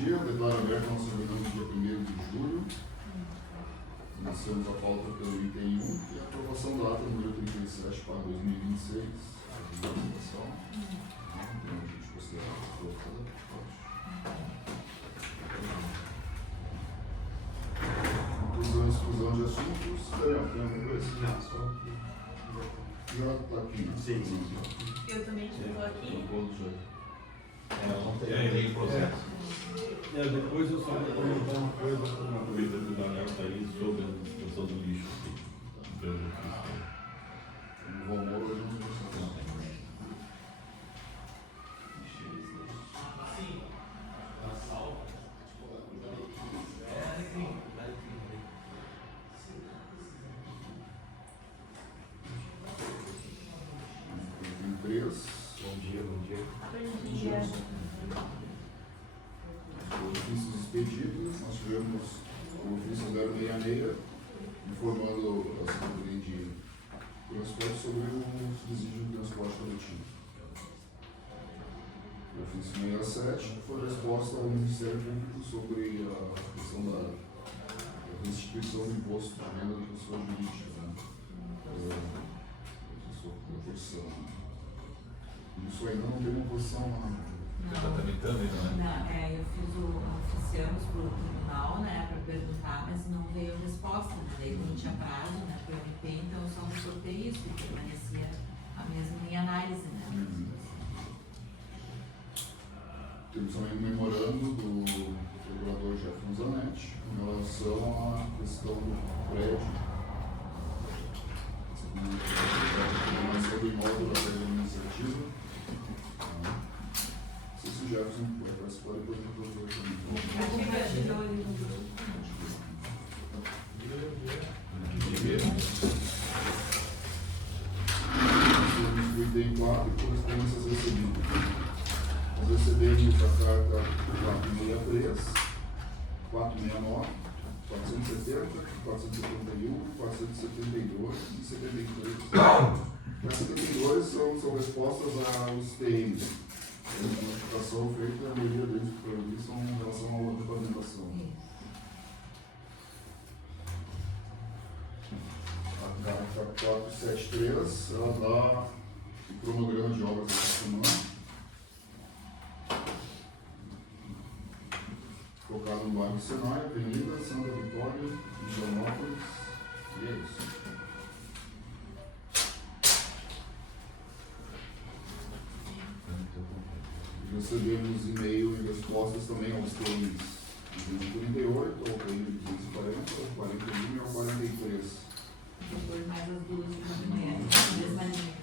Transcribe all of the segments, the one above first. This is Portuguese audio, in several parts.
dia, declaro aberta a nossa reunião do dia 1º de julho. Iniciamos a pauta pelo item 1 e a aprovação da ata número 37 para 2026. A apresentação. Então, a gente considera aprovada. Inclusão e exclusão de assuntos. Daniel, tem alguma coisa? Não, só aqui. Já está aqui, né? Sim. Eu também estou aqui. Em processo. Depois eu só vou comentar uma coisa que o Daniel está aí sobre a questão do lixo. O valor hoje não sei. Bom dia. Ofícios expedidos, nós tivemos o ofício 066 informando a Secretaria de Transporte sobre o subsídio do transporte coletivo. O ofício 67 foi a resposta ao Ministério Público sobre a questão da restituição do imposto de renda da pessoa jurídica, né? Isso ainda não tem uma posição lá. Está tramitando ainda, né? Eu fiz oficiamos para o tribunal, né, para perguntar, mas não veio resposta, né? Daí não tinha prazo, né, para o MP, então eu só não sortei isso, porque permanecia a mesma minha análise, né? Temos também um memorando do procurador Jefferson Zanetti com relação à questão do prédio. A programação do imóvel da sede administrativa. Não sei se o Jefferson vai participar depois do procurador também. O item 4, correspondências recebidas. Nós recebemos a carta 463, 469, 470, 471, 472 e 73. As 72 são respostas aos TMs. A notificação feita, a maioria deles que foram ali são em relação à regulamentação. A carta 473, ela dá o cronograma de obras dessa semana. Focado no bairro Senai, Avenida, Santa Vitória, Indianópolis, e é isso. Recebemos e-mail e respostas também aos TMs 238, ao TM 240, ao 41 e ao 43. Depois mais as duas de manhã, na mesma linha.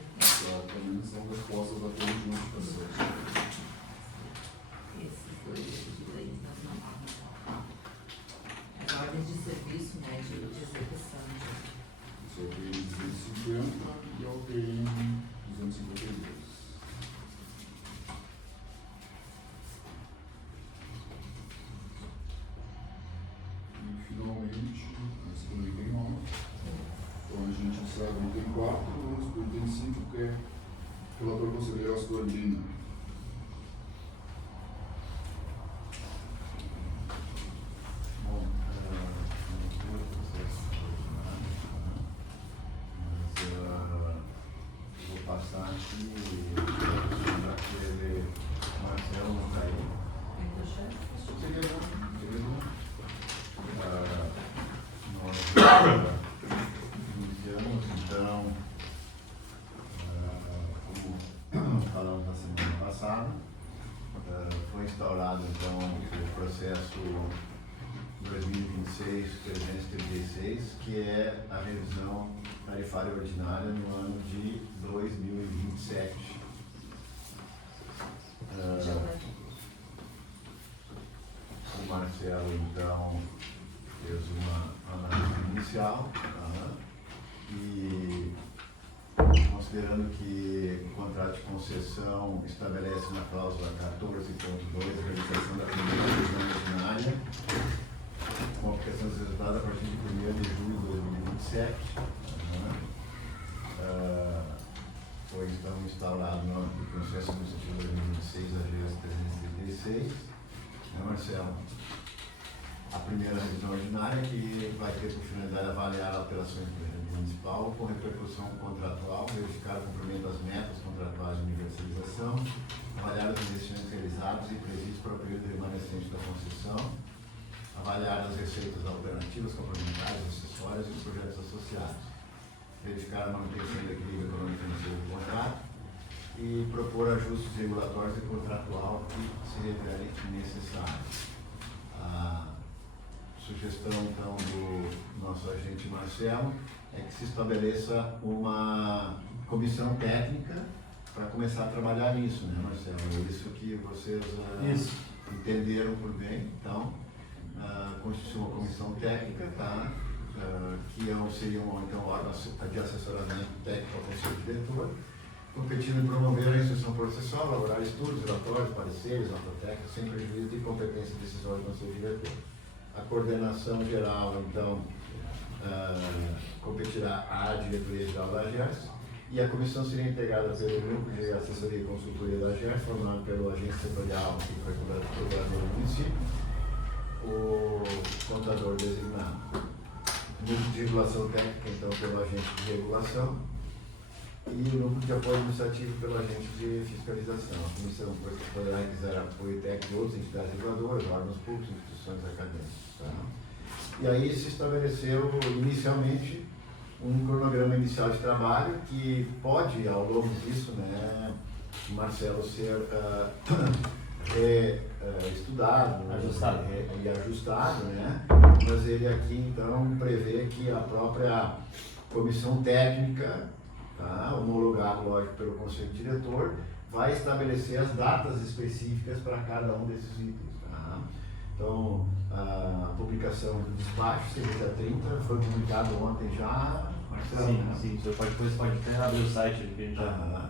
Também são respostas da TM de notificação. Esses dois nós não vamos. As ordens de serviço, né, de execução. Esse é o TM 250 e ao TM 252. Finalmente, nós estamos no item 9. Então a gente encerra o item 4, vamos para o item 5, que é o relator conselheiro Astor Lina. Bom, não foi processo, mas vou passar aqui já que ele, Marcelo não está aí. Nós iniciamos, então, como falamos na semana passada, foi instaurado, então, o processo 2026-336, que é a revisão tarifária ordinária no ano de 2027. O Marcelo, então, fez uma análise inicial, e considerando que o contrato de concessão estabelece na cláusula 14.2 a realização da primeira revisão ordinária, com a aplicação dos resultados a partir de 1º de julho de 2027, foi então instaurado no processo administrativo 2026 da GES 336, Marcelo? A primeira revisão ordinária, que vai ter por finalidade avaliar alterações do regime municipal com repercussão contratual, verificar o cumprimento das metas contratuais de universalização, avaliar os investimentos realizados e previstos para o período remanescente da concessão, avaliar as receitas alternativas, complementares, acessórias e os projetos associados, verificar a manutenção do equilíbrio econômico financeiro do contrato e propor ajustes regulatórios e contratual que se revelarem necessários. A sugestão, então, do nosso agente Marcelo é que se estabeleça uma comissão técnica para começar a trabalhar nisso, né, Marcelo? É isso que vocês entenderam por bem. Então, constitui uma comissão técnica, tá? Que seria então órgão de assessoramento técnico ao Conselho Diretor, competindo em promover a instrução processual, elaborar estudos, relatórios, pareceres, nota técnica, sem prejuízo de competência decisória do Conselho Diretor. A coordenação geral, então, competirá à diretoria geral da AGERS, e a comissão seria integrada pelo grupo de assessoria e consultoria da AGERS, formado pelo agente setorial e procurador do município, o contador designado. Núcleo de regulação técnica, então, pelo agente de regulação, e o núcleo de apoio administrativo pelo agente de fiscalização. A comissão poderá requisar apoio técnico de outras entidades reguladoras, órgãos públicos, instituições acadêmicas. Tá? E aí se estabeleceu inicialmente um cronograma inicial de trabalho que pode, ao longo disso, né, Marcelo, ser estudado, ajustado. E ajustado, né? Mas ele aqui então prevê que a própria comissão técnica, tá, homologada, lógico, pelo Conselho Diretor, vai estabelecer as datas específicas para cada um desses itens. Tá? Então, a publicação do despacho seria dia 30, foi publicado ontem já, Marcelo? Sim, né? sim, depois você pode até abrir o site que a gente já...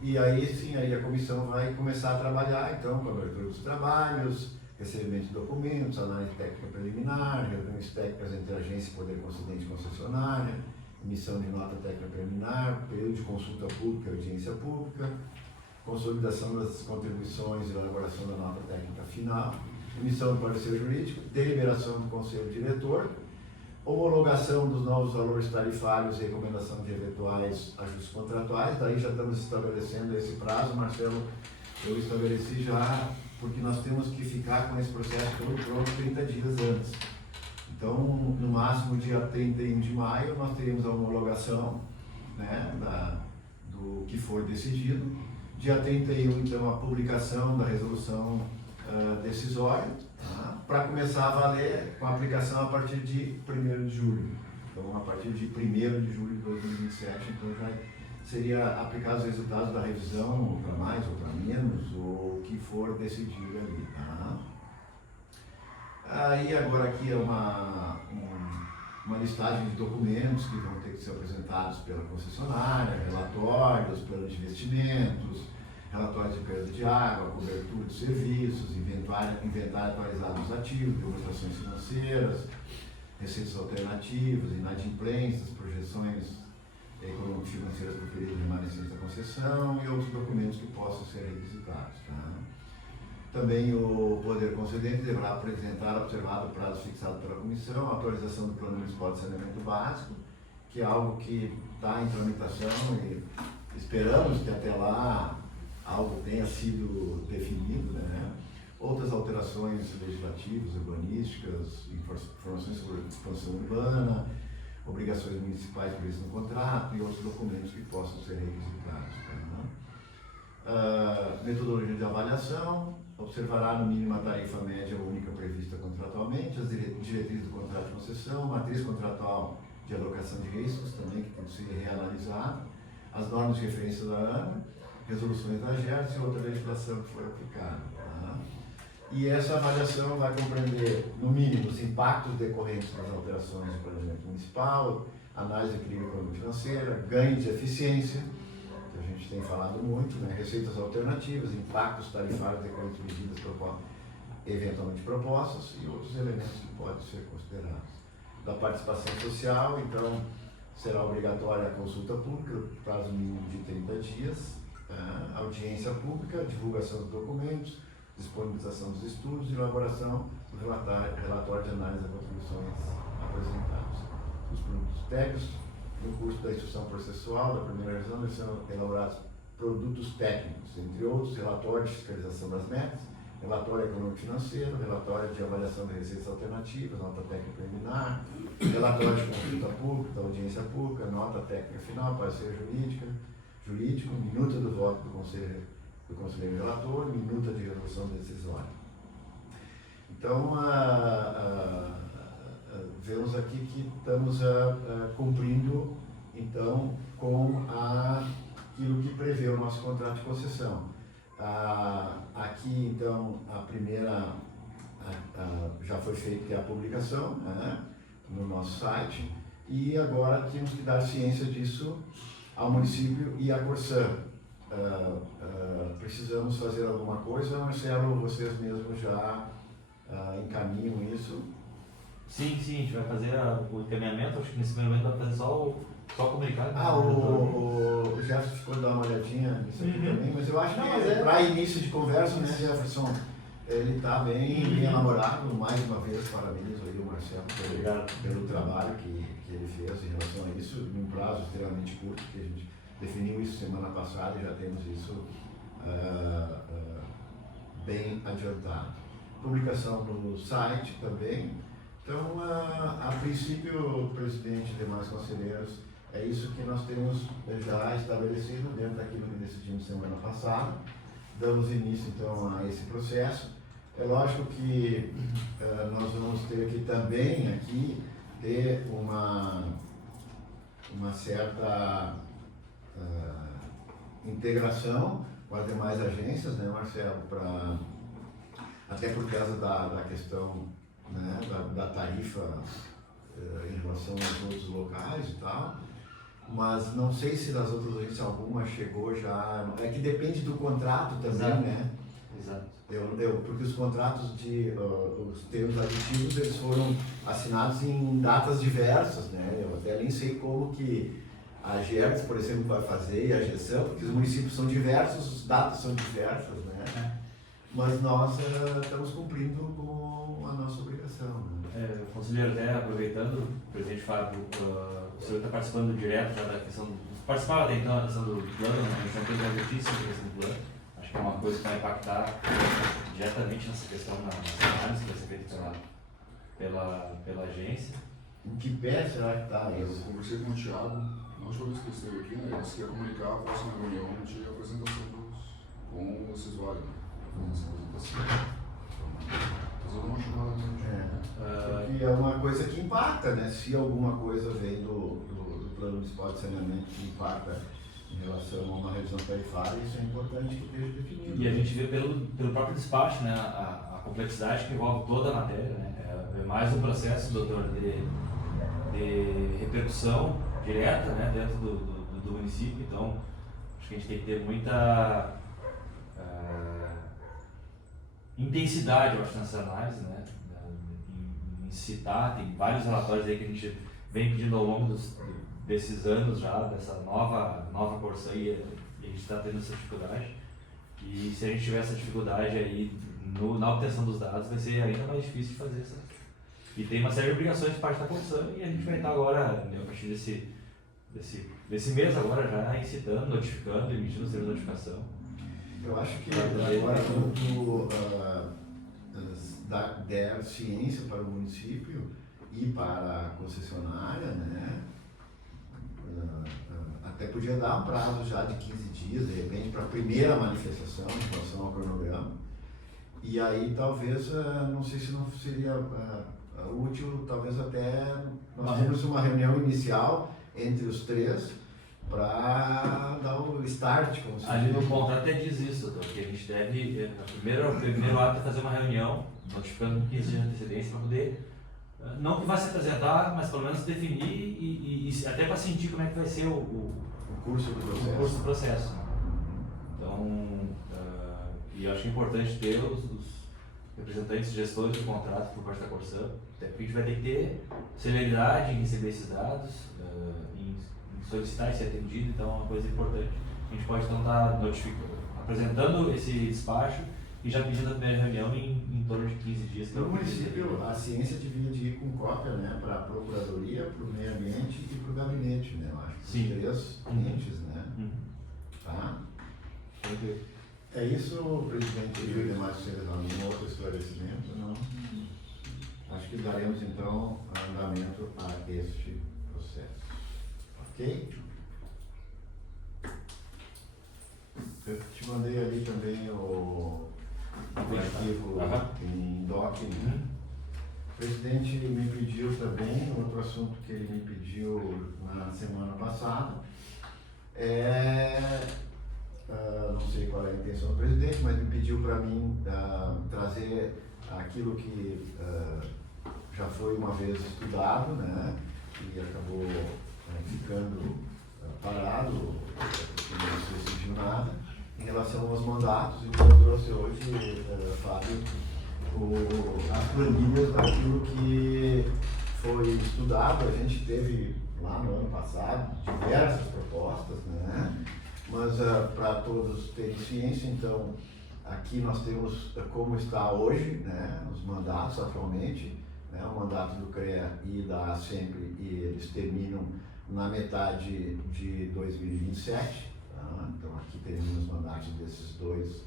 E aí sim, aí a comissão vai começar a trabalhar então com a abertura dos trabalhos, recebimento de documentos, análise técnica preliminar, reuniões técnicas entre agência e poder concedente e concessionária, emissão de nota técnica preliminar, período de consulta pública e audiência pública, consolidação das contribuições e elaboração da nota técnica final, emissão do parecer jurídico, deliberação do Conselho Diretor, homologação dos novos valores tarifários e recomendação de eventuais ajustes contratuais. Daí já estamos estabelecendo esse prazo, Marcelo, eu estabeleci já, porque nós temos que ficar com esse processo todo pronto 30 dias antes. Então, no máximo dia 31 de maio, nós teremos a homologação, né, do que for decidido. Dia 31, então, a publicação da resolução decisória, tá, para começar a valer com a aplicação a partir de 1º de julho. Então, a partir de 1º de julho de 2027, então já seria aplicar os resultados da revisão, ou para mais ou para menos, ou o que for decidido ali. Tá? Aí agora aqui é uma listagem de documentos que vão ter que ser apresentados pela concessionária, relatórios, planos de investimentos, relatórios de perda de água, cobertura de serviços, inventário atualizado dos ativos, demonstrações financeiras, receitas alternativas, inadimplências, projeções econômico-financeiras para o período remanescente da concessão e outros documentos que possam ser requisitados. Tá? Também o poder concedente deverá apresentar, observado o prazo fixado pela comissão, a atualização do Plano Municipal de Saneamento Básico, que é algo que está em tramitação e esperamos que até lá algo tenha sido definido, né? Outras alterações legislativas, urbanísticas, informações sobre expansão urbana, obrigações municipais previstas no contrato e outros documentos que possam ser requisitados. Tá? Metodologia de avaliação, observará no mínimo a tarifa média única prevista contratualmente, as diretrizes do contrato de concessão, matriz contratual de alocação de riscos também, que tem que ser reanalisado, as normas de referência da ANA, resoluções da AGERS e outra legislação que foi aplicada. Tá? E essa avaliação vai compreender, no mínimo, os impactos decorrentes das alterações do planejamento municipal, análise de equilíbrio econômico-financeira, ganho de eficiência, que a gente tem falado muito, né? Receitas alternativas, impactos tarifários decorrentes de medidas eventualmente propostas e outros elementos que podem ser considerados. Da participação social, então, será obrigatória a consulta pública, prazo mínimo de 30 dias, audiência pública, divulgação dos documentos, disponibilização dos estudos e elaboração do relatório de análise das contribuições apresentadas. Os produtos técnicos, no curso da instrução processual da primeira revisão, devem ser elaborados produtos técnicos, entre outros, relatório de fiscalização das metas, relatório econômico-financeiro, relatório de avaliação de receitas alternativas, nota técnica preliminar, relatório de consulta pública, da audiência pública, nota técnica final, parecer jurídico, minuta do voto do conselheiro relator, minuta de resolução decisória. Então, vemos aqui que estamos cumprindo, então, com aquilo que prevê o nosso contrato de concessão. Aqui, então, a primeira já foi feita a publicação, né, no nosso site, e agora temos que dar ciência disso ao município e à Corsã. Precisamos fazer alguma coisa, Marcelo? Vocês mesmos já encaminham isso? Sim, a gente vai fazer o encaminhamento, acho que nesse primeiro momento vai fazer só o comunicado. O Jefferson ficou de dar uma olhadinha nisso aqui também, mas eu acho que para início de conversa, né, Jefferson, ele está bem elaborado. Mais uma vez, parabéns aí o Marcelo pelo trabalho que ele fez em relação a isso, num prazo extremamente curto, que a gente definiu isso semana passada e já temos isso bem adiantado. Publicação no site também. Então, a princípio, presidente e demais conselheiros, é isso que nós temos já estabelecido dentro daquilo que decidimos semana passada. Damos início, então, a esse processo. É lógico que nós vamos ter que também aqui ter uma certa integração com as demais agências, né, Marcelo? Até por causa da questão, né, da tarifa em relação aos outros locais e tal, mas não sei se das outras agências alguma chegou já, é que depende do contrato também, Exato. né? Exato. Porque os contratos os termos aditivos, eles foram assinados em datas diversas, né? Eu até nem sei como que a GERTS, por exemplo, vai fazer, e a GESAM, porque os municípios são diversos, os dados são diversos, né? Mas nós estamos cumprindo com a nossa obrigação. Né? Conselheiro, até aproveitando, o presidente Fábio, o senhor está participando direto já da questão, participava até então da questão do plano, né? A gente não tem uma notícia da questão do plano, acho que é uma coisa que vai impactar diretamente nessa questão das análises que vai ser feita pela agência. Em que pé será que está Eu isso? conversei com o Thiago, na última vez que ele esteve aqui, né, eles queriam comunicar a próxima reunião de apresentação com o decisório, né, essa apresentação. Mas eu dou uma chamada mesmo. Porque é uma coisa que impacta, né? Se alguma coisa vem do plano municipal de saneamento que impacta em relação a uma revisão tarifária, isso é importante que esteja definido. E a gente vê pelo próprio despacho, né, a complexidade que envolve toda a matéria, né? É mais um processo, doutor, de repercussão direta, né, dentro do município. Então, acho que a gente tem que ter muita intensidade, eu acho, nessa análise, né, em citar. Tem vários relatórios aí que a gente vem pedindo ao longo desses anos já, dessa nova Corsã, e a gente está tendo essa dificuldade. E se a gente tiver essa dificuldade aí na obtenção dos dados, vai ser ainda mais difícil de fazer essa. E tem uma série de obrigações de parte da Corsã, e a gente vai estar agora, a partir desse mês agora, já incitando, notificando, emitindo o serviço de notificação. Eu acho que agora, quando der ciência para o município e para a concessionária, né, até podia dar um prazo já de 15 dias, de repente, para a primeira manifestação em relação ao cronograma. E aí talvez, não sei se não seria útil, talvez até nós temos uma reunião inicial entre os três para dar o start. Como se Ali no contrato até diz isso, doutor, que a gente deve, o primeiro ato é fazer uma reunião, notificando 15 dias de antecedência para poder, não que vá se apresentar, mas pelo menos definir e até para sentir como é que vai ser o curso do processo. Então, e eu acho que é importante ter os representantes gestores do contrato por parte da Corsã, até porque a gente vai ter que ter celeridade em receber esses dados, em solicitar e ser atendido, então é uma coisa importante. A gente pode então estar apresentando esse despacho e e já pedindo a primeira reunião em torno de 15 dias. No município, a ciência devia de ir com cópia, né, para a Procuradoria, para o Meio Ambiente e para o Gabinete, né, eu acho. Sim. Os três entes, né. Tá? É isso, presidente, e demais senhores, algum outro esclarecimento? Não? Acho que daremos então andamento a este processo. Ok? Eu te mandei ali também o arquivo em doc, né? O presidente me pediu também, outro assunto que ele me pediu na semana passada, não sei qual é a intenção do presidente, mas me pediu para mim trazer aquilo que já foi uma vez estudado, né, e acabou ficando parado, não se decidiu nada, em relação aos mandatos. Então eu trouxe hoje, Fábio, as planilhas daquilo que foi estudado. A gente teve lá no ano passado diversas propostas, né? Mas para todos terem ciência, então aqui nós temos como está hoje, né, os mandatos atualmente, né, o mandato do CREA e da ASEMPRE, e eles terminam na metade de 2027, tá? Então aqui terminam os mandatos desses dois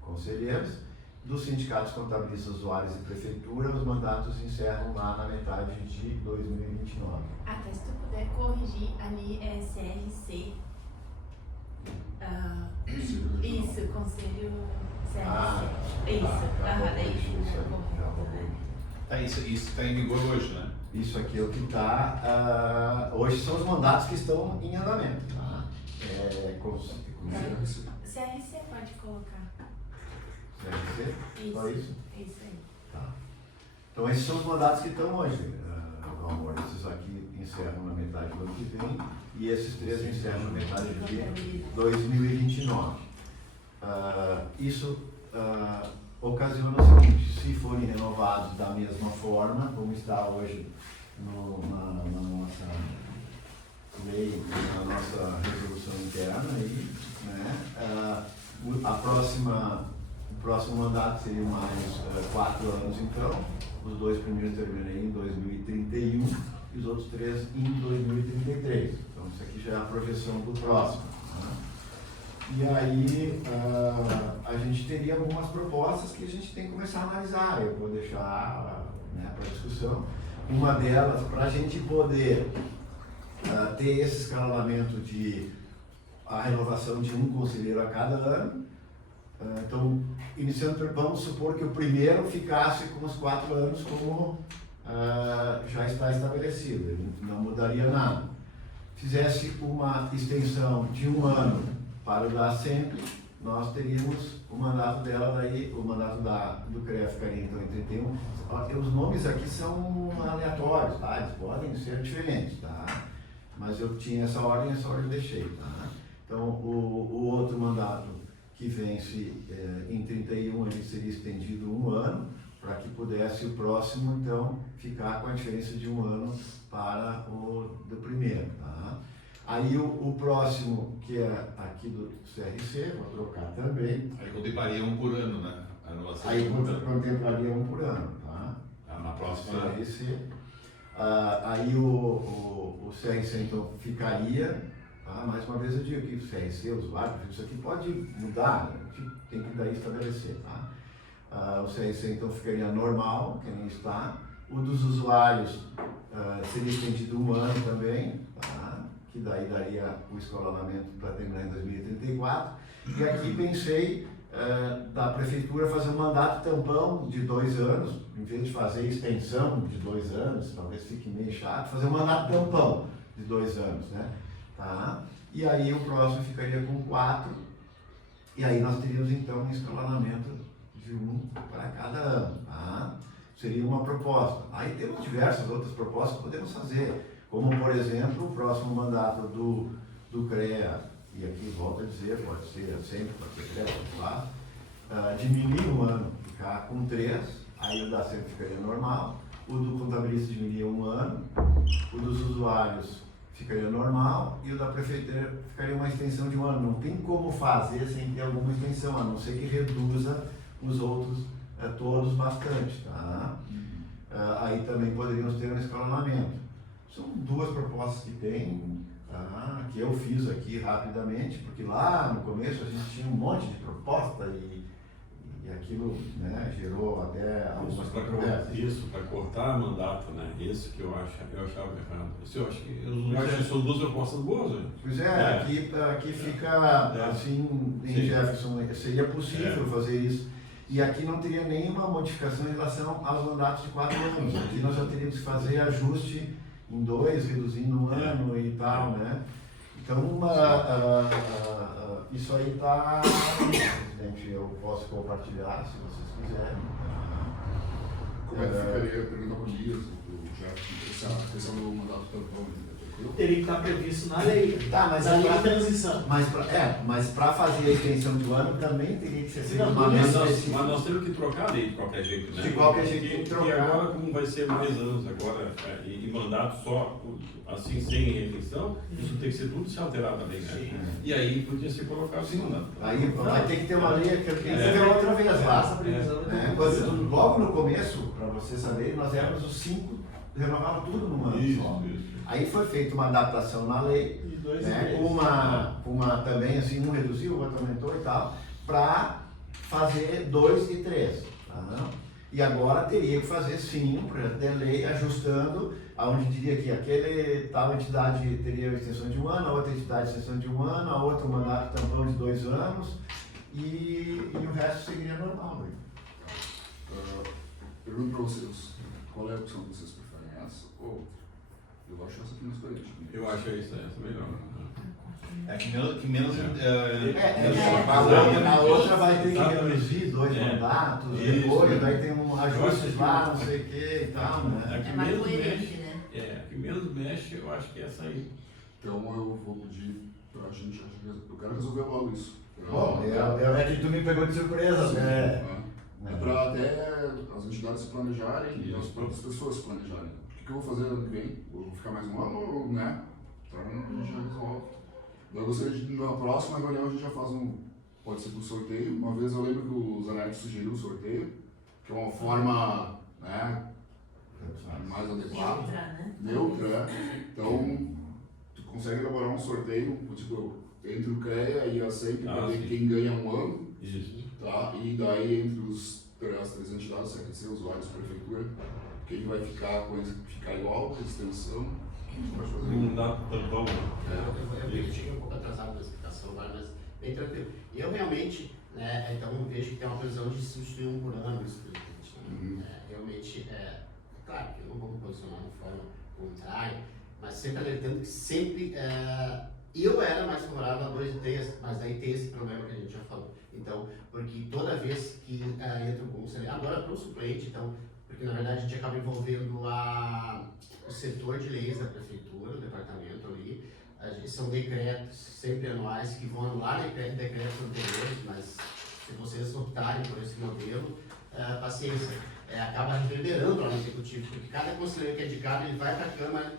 conselheiros. Dos sindicatos contabilistas, usuários e prefeitura, os mandatos encerram lá na metade de 2029. Até se tu puder corrigir ali, é CRC. Isso, Conselho CRC. Isso está em vigor hoje, né? Isso aqui é o que está. Hoje são os mandatos que estão em andamento. Tá? CRC pode colocar. CRC? Só isso? Isso aí. Tá. Então esses são os mandatos que estão hoje, meu amor. Esses aqui encerram na metade do ano que vem e esses três encerram na metade de 2029. Isso ocasiona o seguinte: se forem renovados da mesma forma, como está hoje na nossa lei, na nossa resolução interna, aí, né, o próximo mandato seria mais 4 anos, então, os dois primeiros terminariam em 2031 e os outros 3 em 2033. Então, isso aqui já é a projeção do próximo. Né? E aí, a gente teria algumas propostas que a gente tem que começar a analisar. Eu vou deixar, né, para discussão. Uma delas, para a gente poder ter esse escalonamento de a renovação de um conselheiro a cada ano. Então, iniciando, vamos supor que o primeiro ficasse com os 4 anos como já está estabelecido, ele não mudaria nada. Fizesse uma extensão de 1 ano para o da ASEMPRE, nós teríamos o mandato dela, daí o mandato do CREA ficaria então em 31. Os nomes aqui são aleatórios, tá? Eles podem ser diferentes, tá? Mas eu tinha essa ordem eu deixei, tá? Então, o outro mandato que vence em 31, ele seria estendido 1 ano, para que pudesse o próximo, então, ficar com a diferença de 1 ano para o do primeiro, tá? Aí o próximo, que é aqui do CRC, vou trocar também. Aí contemplaria 1 por ano, né? A renovação. Aí contemplaria 1 por ano, tá? Na próxima. CRC. Aí o CRC, então, ficaria. Mais uma vez eu digo que o CRC, o usuário, isso aqui pode mudar, né? A gente tem que daí estabelecer, tá? O CRC então ficaria normal, que nem está. O dos usuários seria estendido 1 ano também, tá? Que daí daria o escalonamento para terminar em 2034. E aqui pensei da prefeitura fazer um mandato tampão de 2 anos, em vez de fazer extensão de 2 anos, talvez fique meio chato, fazer um mandato tampão de 2 anos, né? Tá? E aí o próximo ficaria com 4, e aí nós teríamos então um escalonamento de 1 para cada ano. Tá? Seria uma proposta. Aí temos diversas outras propostas que podemos fazer, como por exemplo o próximo mandato do CREA, e aqui volto a dizer, pode ser sempre, pode ser CREA, pode ser, diminuir 1 ano, ficar com 3, aí o da sempre ficaria normal, o do contabilista diminuiria 1 ano, o dos usuários ficaria normal e o da prefeitura ficaria uma extensão de 1 ano. Não tem como fazer sem ter alguma extensão, a não ser que reduza os outros todos bastante, tá? Aí também poderíamos ter um escalonamento. São 2 propostas que tem, tá? Que eu fiz aqui rapidamente, porque lá no começo a gente tinha um monte de proposta e aquilo, né, gerou até algumas controvérsias. Isso, para cortar mandato, né? Isso que eu achava errado. Isso eu acho que são 2 propostas boas, né? Pois é, aqui fica assim, em Sim. Jefferson, seria possível fazer isso. E aqui não teria nenhuma modificação em relação aos mandatos de 4 anos. Aqui nós já teríamos que fazer ajuste em 2, reduzindo 1 ano e tal, né? Então, isso aí está, presidente, eu posso compartilhar se vocês quiserem. Como é que ficaria, pergunta para o Dias, o Jeff, a questão do mandato tampão, tranquilo? Teria que estar previsto na lei. Tá, mas na lei de transição. Mas para fazer a extensão do ano também teria que ser feito Não, uma Mas mesa nós, específica. mas nós temos que trocar a lei de qualquer jeito, né? De qualquer jeito tem que E trocar. agora, como vai ser mais anos agora, e mandato só, assim, sem reeleição, isso tem que ser tudo se alterar também, né? E aí podia ser colocado assim, mandato. Aí vai ter que ter uma lei que tem que ver outra vez lá. Essa previsão Né? Logo no começo, para vocês saberem, nós éramos os 5, renovava tudo num ano só. Isso. Aí foi feita uma adaptação na lei, de 2 e né? 3. uma também assim, um reduziu, o outro aumentou e tal, para fazer 2 e 3. Tá? E agora teria que fazer sim um projeto de lei ajustando, aonde diria que aquele tal entidade teria extensão de 1 ano, a outra entidade extensão de 1 ano, a outra mandato tampão de 2 anos e o resto seguiria normal. Né? Pergunto para vocês, qual é a opção que vocês preferem, essa ou outra? Eu acho essa aqui mais coerente. Eu acho essa melhor. É que menos A outra vai ter que reduzir 2 É. mandatos, Isso. depois vai ter um acho ajuste que- lá, não sei o que e tal, né? que É mais menos coerente, mexe, né? que menos mexe, eu acho que é essa aí. Então eu vou pedir para a gente, eu quero resolver logo isso. Bom, é que tu me pegou de surpresa, né? É para até as entidades se planejarem e as próprias pessoas se planejarem. O que eu vou fazer ano que vem? Eu vou ficar mais um ano, né? Então a gente já resolve. Eu gostaria de, na próxima reunião, a gente já faz pode ser por sorteio. Uma vez eu lembro que o Zanetti sugeriu o sorteio, que é uma forma, né, mais adequada. Neutra, né? Neutra, Então, tu consegue elaborar um sorteio, tipo, entre o CREA e a SEMP, para ver sim. quem ganha um ano, Isso. tá? E daí, entre as 3 entidades, CQC, usuários, prefeitura, quem vai ficar igual, extensão, a gente pode fazer Não dá tampão, né? Eu cheguei um pouco atrasado na explicação, mas bem tranquilo. Eu realmente, né, então vejo que tem uma previsão de substituir 1 por ano isso, né? Realmente, claro que eu não vou me posicionar de forma contrária, mas sempre alertando que sempre eu era mais favorável a 2 e 3, mas aí tem esse problema que a gente já falou. Então, porque toda vez que entra um conselheiro, agora para o suplente, então, porque na verdade a gente acaba envolvendo o setor de leis da prefeitura, o departamento ali, são decretos sempre anuais que vão anular decretos anteriores, mas se vocês optarem por esse modelo, paciência, acaba reverberando lá no executivo, porque cada conselheiro que é indicado, ele vai para a Câmara,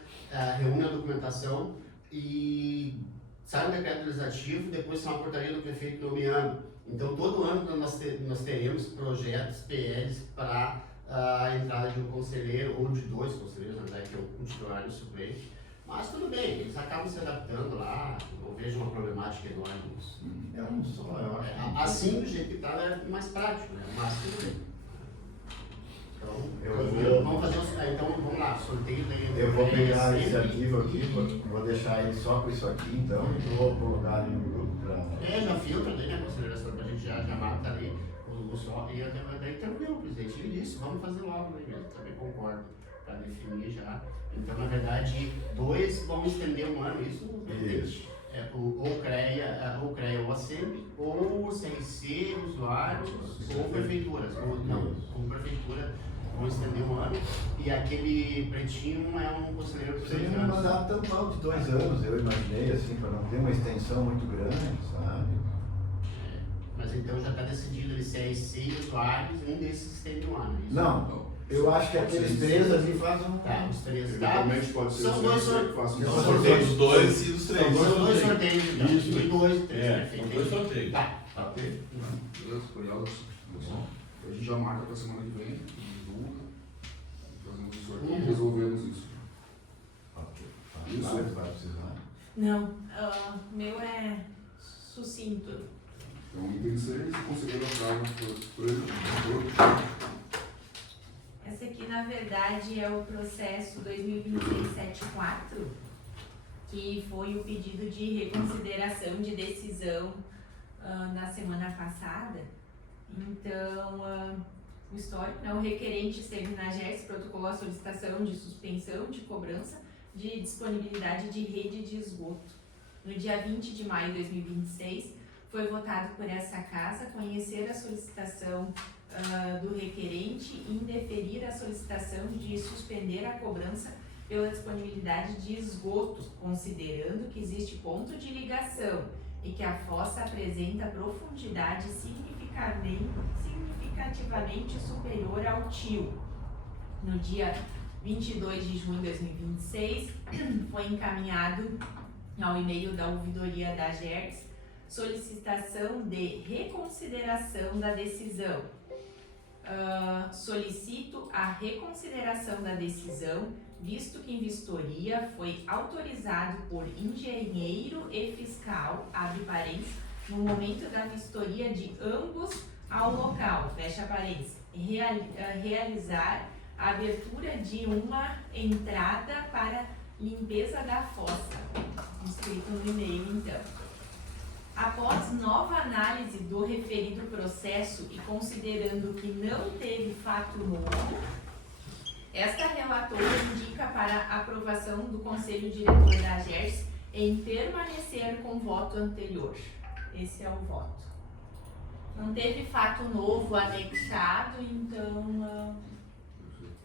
reúne a documentação e sai um decreto legislativo, depois sai uma portaria do prefeito nomeando. Então todo ano nós teremos projetos, PLs, para a entrada de um conselheiro, ou de 2 conselheiros, na verdade, que é um titular e um suplente. Mas tudo bem, eles acabam se adaptando lá, não vejo uma problemática enorme nisso. É um só, eu acho. Assim, do jeito que está, é mais prático, né? Mas tudo bem. Então, vamos fazer então vamos lá, sorteio daí. Eu vou pegar esse arquivo aqui, vou deixar ele só com isso aqui, então, e vou colocar ali no grupo para... Já filtra daí, né, consideração, pra gente já mata ali o só, e até daí tranquilo, presidente, ele disse, vamos fazer logo, né, mesmo, também concordo, para definir já. Então, na verdade, 2 vamos estender 1 ano, isso não tem. Ou CREA ou a SEMP, ou CRC, usuários, ou prefeituras, ou prefeitura, vão estender 1 ano, e aquele pretinho é um conselheiro por 2 Seria um anos. mandato tampão de 2 anos, eu imaginei, assim, para não ter uma extensão muito grande, sabe? Mas então já está decidido ele CRC e usuários, um desses estende 1 ano. Isso? Não, Eu acho que aqueles três ali fazem um. Tá, os três. Tá? Eventualmente pode ser São o dois CNC que faça um são sorteio. Dos dois e dos três. São dois sorteios, então. Isso. E dois, três, É, perfeito. são dois sorteios. Tá. Ok? Beleza? Curiosos? A gente já marca pra semana que vem, divulga, fazemos isso aqui e resolvemos isso. Isso. Vai precisar. Não, meu é sucinto. Então, item 6, conselheiro aprova por exemplo. Esse aqui, na verdade, é o processo 2026-74, que foi o pedido de reconsideração de decisão na semana passada. Então, o histórico, né, o requerente esteve na GERS, protocolou a solicitação de suspensão de cobrança de disponibilidade de rede de esgoto. No dia 20 de maio de 2026, foi votado por essa casa conhecer a solicitação do requerente e indeferir a solicitação de suspender a cobrança pela disponibilidade de esgoto, considerando que existe ponto de ligação e que a fossa apresenta profundidade significativamente superior ao tio. No dia 22 de junho de 2026, foi encaminhado ao e-mail da ouvidoria da GERS solicitação de reconsideração da decisão. Solicito a reconsideração da decisão, visto que em vistoria foi autorizado por engenheiro e fiscal, abre parênteses, no momento da vistoria de ambos ao local, fecha parênteses, realizar a abertura de uma entrada para limpeza da fossa, escrito no e-mail então. Após nova análise do referido processo e considerando que não teve fato novo, esta relatora indica para aprovação do Conselho Diretor da GERS em permanecer com o voto anterior. Esse é o voto. Não teve fato novo anexado, então...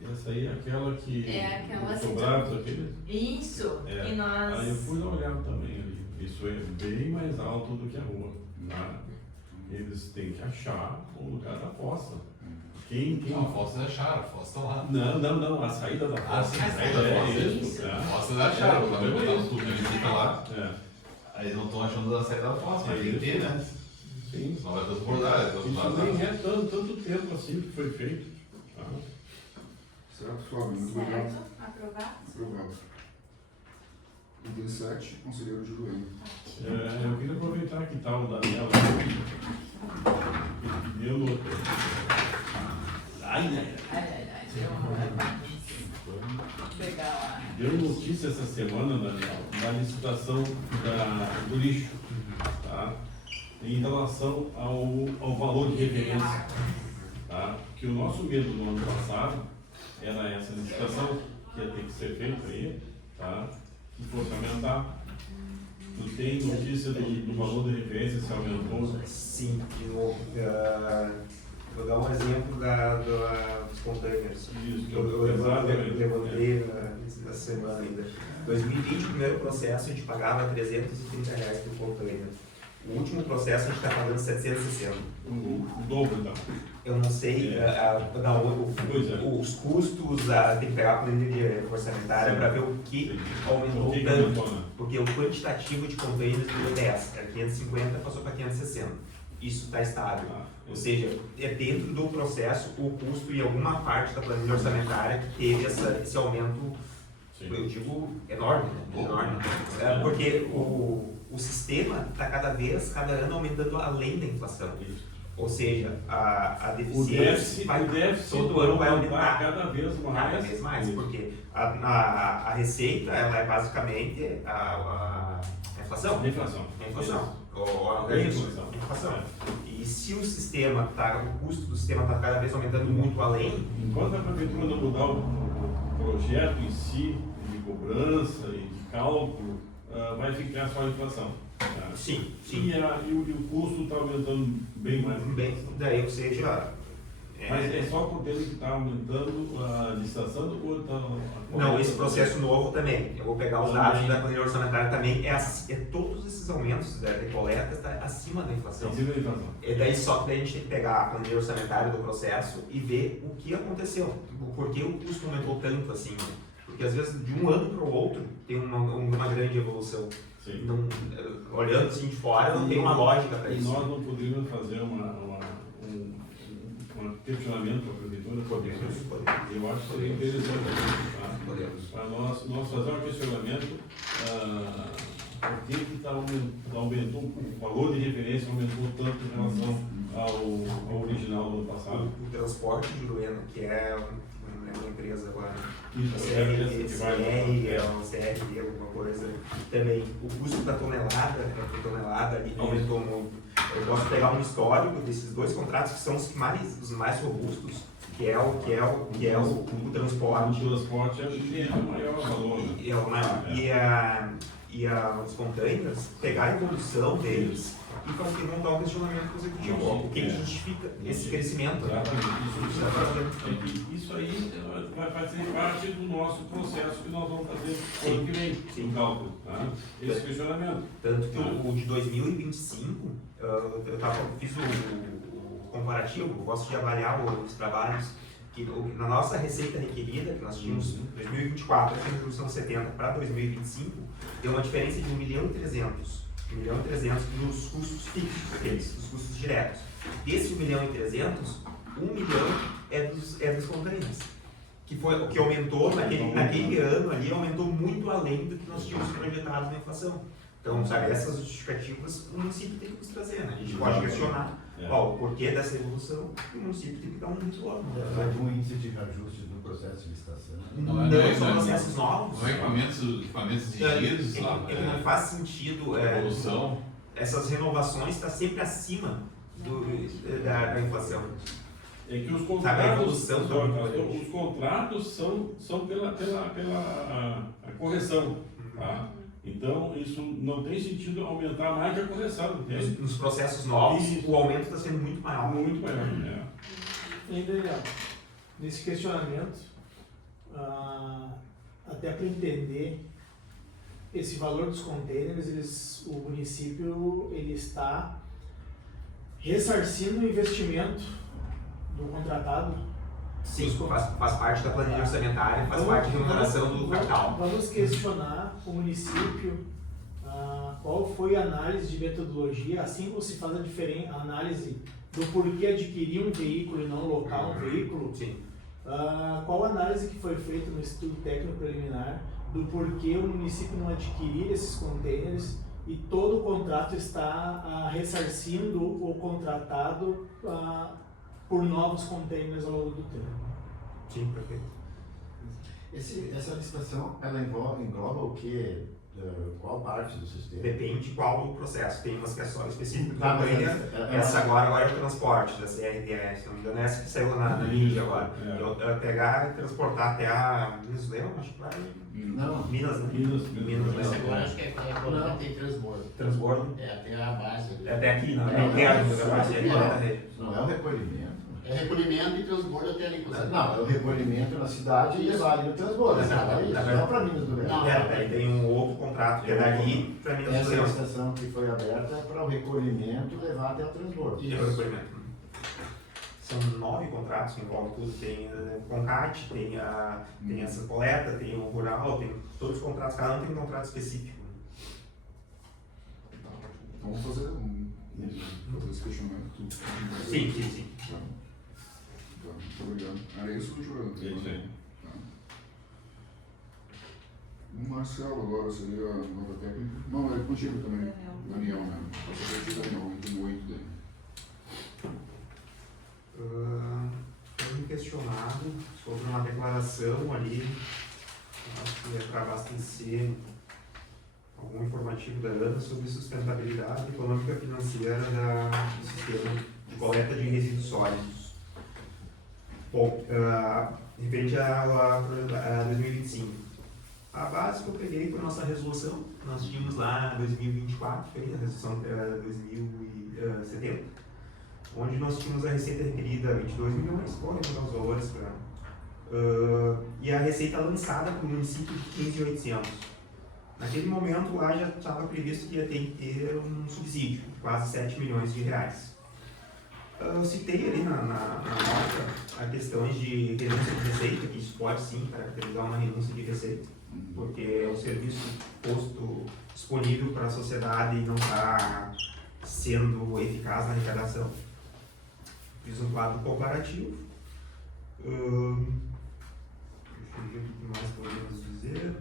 Essa aí é aquela que. É aquela os sobrados, aquele? Isso, É. que nós... Aí eu fui dar uma olhada também ali. Isso é bem mais alto do que a rua. Tá? Eles têm que achar o lugar da fossa. Quem... Não, a fossa eles acharam, a fossa tá lá. Não, a saída da Ah, fossa. sim, a saída da fossa. Isso, A é. fossa eles acharam, É, também botaram tudo, ele fica lá. É. Aí eles não estão achando a saída da fossa, mas tem que ter, né? Sim. Senão vai transbordar, Isso nem é tanto tempo assim que foi feito. Tá? Certo, Flávio? Muito obrigado. Certo, aprovado. Aprovado. Item 7, conselheiro de Juruena. Eu queria aproveitar que está o Daniel que deu no... Deu notícia essa semana, Daniel, da licitação do lixo, tá? Em relação ao valor de referência, tá? Que o nosso medo no ano passado era essa licitação que ia ter que ser feita aí, tá? Que fosse aumentar. Tu tem notícia do valor de referência se aumentou? Sim, de novo. Vou dar um exemplo dos containers. Isso, Eu exatamente. levantei essa semana ainda. 2020, o primeiro processo, a gente pagava R$330 por container. O último processo, a gente está pagando 760. O dobro, então. Eu não sei os custos, tem que pegar a planilha orçamentária para ver o que aumentou tanto. Porque o quantitativo de containers virou 10, era 550, passou para 560. Isso está estável. Ou seja, é dentro do processo o custo e alguma parte da planilha orçamentária que teve esse aumento, eu digo, enorme, né? Enorme. Porque o sistema está cada ano aumentando além da inflação. Ou seja, a deficiência todo ano vai aumentar cada vez mais. Cada vez mais, porque a receita ela é basicamente a inflação. A inflação. A inflação. A inflação. E se o sistema o custo do sistema está cada vez aumentando muito além. Enquanto a prefeitura não mudar o projeto em si, de cobrança e de cálculo, vai ficar só a inflação. Tá? Sim. E o custo está aumentando bem mais. Daí, ou seja, Mas é só por ter que estar aumentando a licitação ou está... Não, esse processo novo também. Eu vou pegar os dados da planilha orçamentária também. Todos esses aumentos de coleta está acima da inflação. Acima da inflação. E daí só que daí a gente tem que pegar a planilha orçamentária do processo e ver o que aconteceu. Por que o custo aumentou tanto assim? Porque às vezes de um ano para o outro tem uma grande evolução. Sim. Não, olhando assim de fora não tem uma lógica para E isso. nós não poderíamos fazer um questionamento para a prefeitura? Podemos. Eu acho que seria interessante. Tá? Podemos. Para nós fazer um questionamento, por que aumentou, o valor de referência aumentou tanto em relação ao original do ano passado? O transporte de Juruena, que é uma empresa agora, Isso, CR, alguma coisa, também o custo da tonelada ali aumentou muito. Eu posso pegar um histórico desses dois contratos que são os mais robustos, que é o transporte. O transporte é o maior valor. E os containers, pegar a evolução deles e conseguir montar um questionamento positivo. O que justifica esse crescimento? Exatamente. Isso aí vai fazer parte do nosso processo que nós vamos fazer ano que vem, no cálculo. Tá? Esse questionamento. Tanto que o de 2025, eu fiz o comparativo, eu gosto de avaliar os trabalhos, que na nossa receita requerida, que nós tínhamos em 2024, essa redução 70 para 2025, deu uma diferença de 1.300.000. 1.300.000 nos custos fixos, aqueles, dos custos diretos. Desse 1.300.000, 1 milhão é dos containers. Que foi o que aumentou naquele ano ali, aumentou muito além do que nós tínhamos projetado na inflação. Então, sabe, essas justificativas o município tem que nos trazer, né? A gente pode questionar o porquê dessa evolução e o município tem que dar um retorno. Há algum índice de reajuste no processo de licitação? Não, são processos novos. Não é equipamentos exigidos lá. Não faz sentido. Evolução. Essas renovações estão sempre acima da inflação. É que os contratos são pela correção. Tá? Então, isso não tem sentido aumentar mais que a correção. Nos processos novos, o aumento está sendo muito maior. Muito maior, E aí, Daniel, nesse questionamento, até para entender esse valor dos containers, o município ele está ressarcindo o investimento do contratado. Sim, faz parte da planilha orçamentária, faz parte da remuneração do capital. Vamos questionar o município qual foi a análise de metodologia, assim como se faz a análise do porquê adquirir um veículo e não locar um veículo. Sim. Qual a análise que foi feita no estudo técnico preliminar do porquê o município não adquirir esses containers e todo o contrato está ressarcindo o contratado por novos containers ao longo do tempo. Sim, perfeito. Essa licitação, ela engloba o que? Qual parte do sistema? Depende qual o processo. Tem umas que é só específico do Tá, container. Essa agora é o transporte da CRDS. Se não me engano, é essa que saiu na mídia agora. Eu pegar e transportar até a Venezuela, acho que vai. Não. Minas, né? Mas Minas, agora acho que a coleta tem transbordo. Transbordo? Tem a base. Até aqui, não. Não é o recolhimento. É recolhimento e transbordo até ali. Não, é o recolhimento na cidade e levar ali no transbordo. Não para Minas do Leão. Tem um outro contrato que é daqui para Minas do Essa Leão. licitação que foi aberta é para o recolhimento e levar até o transbordo. E o recolhimento. São 9 contratos que envolvem tudo. Tem o CONCAT, tem essa coleta, tem o rural, tem todos os contratos. Cada um tem um contrato específico. Vamos fazer esse questionamento. Sim. Tá, muito obrigado. Era isso que eu tinha perguntado. É isso aí. O Marcelo agora seria a nota técnica. Não, é contigo também. Daniel, né? Passa por ti, Daniel, muito dele. Foi questionado sobre uma declaração ali, acho que é para abastecer algum informativo da ANA sobre sustentabilidade econômica e financeira do sistema de coleta de resíduos sólidos. Bom, referente a 2025, a base que eu peguei foi a nossa resolução, nós tínhamos lá 2024, foi a resolução 2070, onde nós tínhamos a receita requerida 22 milhões, vou arredondar os valores para... e a receita lançada para o município de 15.800. Naquele momento lá já estava previsto que ia ter que ter um subsídio de quase 7 milhões de reais. Eu citei ali na nota a questões de renúncia de receita, que isso pode sim caracterizar uma renúncia de receita, porque é um serviço posto disponível para a sociedade e não está sendo eficaz na arrecadação. Fiz um quadro comparativo. Deixa eu ver o que mais podemos dizer.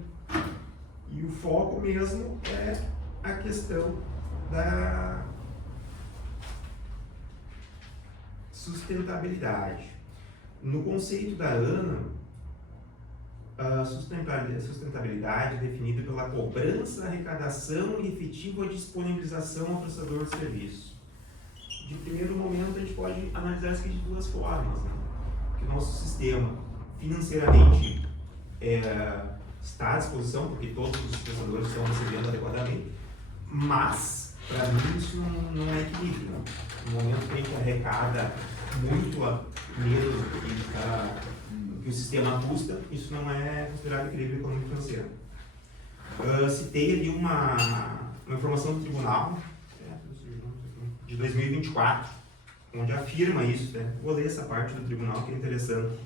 E o foco mesmo é a questão da sustentabilidade. No conceito da ANA, a sustentabilidade é definida pela cobrança, arrecadação e efetiva disponibilização ao prestador de serviço. De primeiro momento, a gente pode analisar isso aqui de duas formas, né? Que o nosso sistema financeiramente está à disposição, porque todos os prestadores estão recebendo adequadamente, mas, para mim, isso não é equilíbrio. Né? No momento que a gente arrecada muito menos do que o sistema custa, isso não é considerado equilíbrio econômico financeiro. Citei ali uma informação do tribunal de 2024, onde afirma isso. Né? Vou ler essa parte do tribunal que é interessante.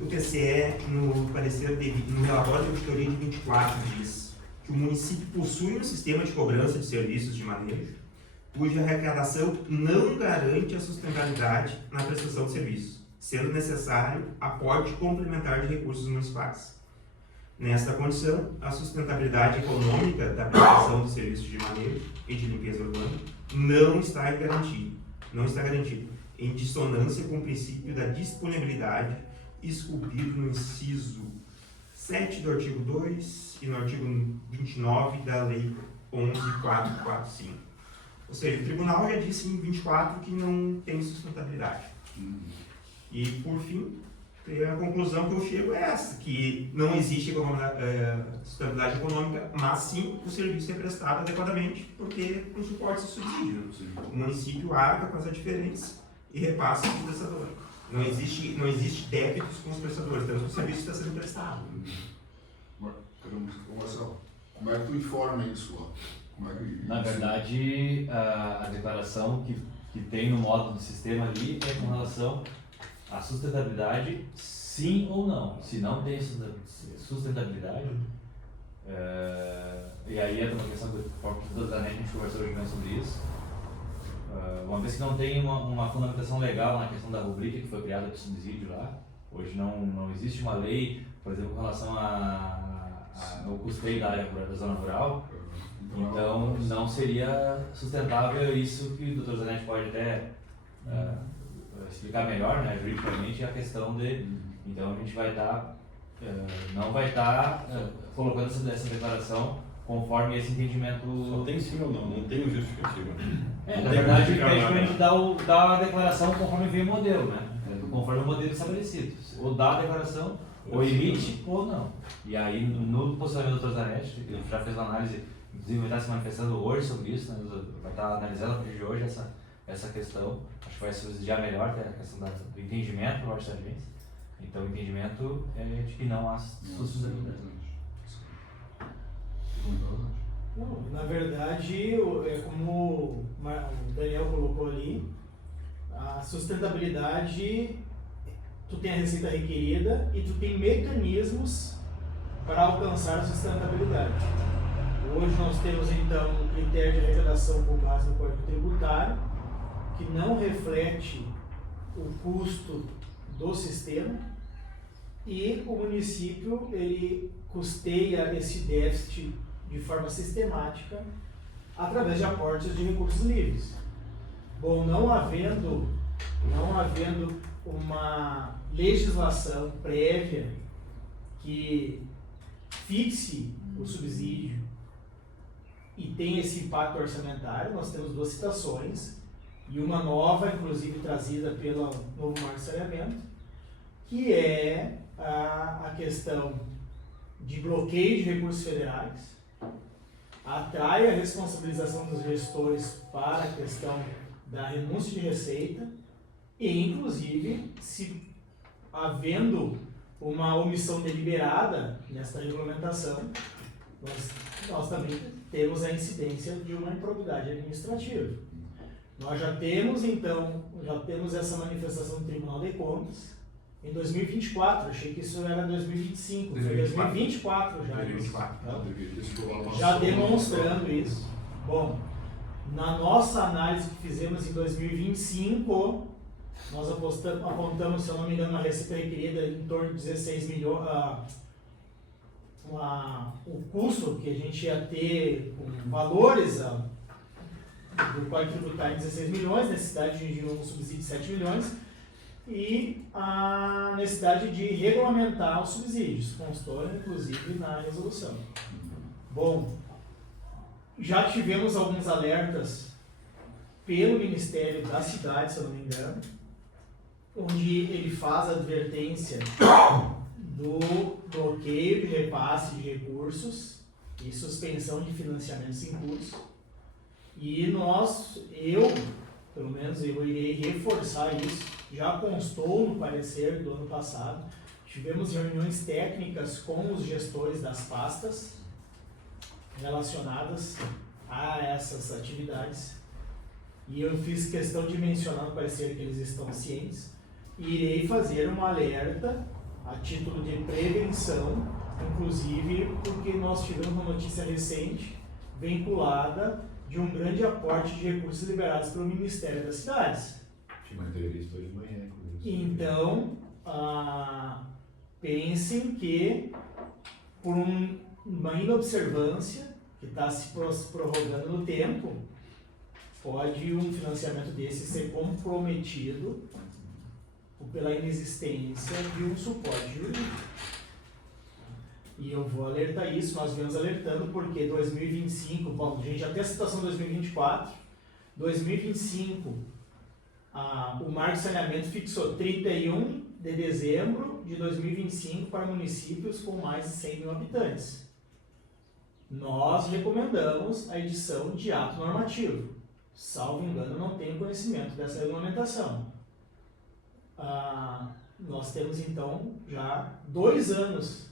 O TCE, no parecer no relatório de auditoria de 24, diz que o município possui um sistema de cobrança de serviços de manejo, cuja arrecadação não garante a sustentabilidade na prestação de serviços, sendo necessário aporte complementar de recursos municipais. Nesta condição, a sustentabilidade econômica da prestação de serviços de manejo e de limpeza urbana não está garantida, em dissonância com o princípio da disponibilidade esculpido no inciso 7 do artigo 2 e no artigo 29 da Lei 11.445. Ou seja, o tribunal já disse em 24 que não tem sustentabilidade. E, por fim, a conclusão que eu chego é essa, que não existe sustentabilidade econômica, mas sim o serviço é prestado adequadamente, porque o suporte se subsídio. O município arca com essa diferença e repassa para o prestador. Não existe débitos com os prestadores, então o serviço está sendo prestado. Marcelo, como é que tu informa isso lá? Na verdade, a declaração que tem no módulo do sistema ali é com relação à sustentabilidade, sim ou não. Se não tem sustentabilidade, e aí é uma questão que a gente conversou hoje sobre isso. Uma vez que não tem uma fundamentação legal na questão da rubrica que foi criada para o subsídio lá, hoje não existe uma lei, por exemplo, com relação ao custeio da área da zona rural, então não seria sustentável isso que o Dr. Zanetti pode até explicar melhor, né, juridicamente, a questão de... Então a gente vai estar, não vai estar colocando essa declaração conforme esse entendimento... Só tem sim ou não tem justificativa. Na verdade, a gente dá a declaração conforme vem o modelo, né? Conforme o modelo estabelecido. Ou dá a declaração, ou emite, ou não. E aí, no posicionamento do Dr. Zanetti, ele já fez uma análise, inclusive vai estar se manifestando hoje sobre isso, né? Vai estar analisando a partir de hoje essa questão. Acho que vai subsidiar melhor a questão do entendimento por parte da agência. Então, o entendimento é de que não há sustentabilidade. Não, na verdade, é como o Daniel colocou ali, a sustentabilidade, tu tem a receita requerida e tu tem mecanismos para alcançar a sustentabilidade. Hoje nós temos então o critério de arrecadação com base no Código Tributário, que não reflete o custo do sistema, e o município ele custeia esse déficit de forma sistemática através de aportes de recursos livres. Bom, não havendo uma legislação prévia que fixe o subsídio e tenha esse impacto orçamentário, nós temos duas citações, e uma nova, inclusive trazida pelo novo marco de saneamento, que é a questão de bloqueio de recursos federais, atrai a responsabilização dos gestores para a questão da renúncia de receita e, inclusive, se havendo uma omissão deliberada nesta regulamentação, nós também temos a incidência de uma improbidade administrativa. Nós já temos, então, essa manifestação do Tribunal de Contas em 2024, achei que isso era 2025, foi 2024 já. 2024. Então, já demonstrando isso. Bom, na nossa análise que fizemos em 2025, nós apontamos, se eu não me engano, uma receita requerida em torno de 16 milhões, o custo que a gente ia ter com valores do Código Tributário em 16 milhões, necessidade de um subsídio de 7 milhões e a necessidade de regulamentar os subsídios, constou inclusive na resolução. Bom, já tivemos alguns alertas pelo Ministério da Cidade, se eu não me engano, onde ele faz a advertência do bloqueio de repasse de recursos e suspensão de financiamentos em curso. E pelo menos eu irei reforçar isso, já constou no parecer do ano passado, tivemos reuniões técnicas com os gestores das pastas relacionadas a essas atividades e eu fiz questão de mencionar no parecer que eles estão cientes e irei fazer um alerta a título de prevenção, inclusive porque nós tivemos uma notícia recente vinculada de um grande aporte de recursos liberados pelo Ministério das Cidades. Tinha uma entrevista hoje de manhã, inclusive. Então, pensem que por uma inobservância que está se prorrogando no tempo, pode um financiamento desse ser comprometido pela inexistência de um suporte jurídico. E eu vou alertar isso, nós viemos alertando porque 2025, bom, a gente já tem a situação 2024, 2025, o marco de saneamento fixou 31 de dezembro de 2025 para municípios com mais de 100 mil habitantes. Nós recomendamos a edição de ato normativo. Salvo engano, não tenho conhecimento dessa regulamentação. Nós temos então já 2 anos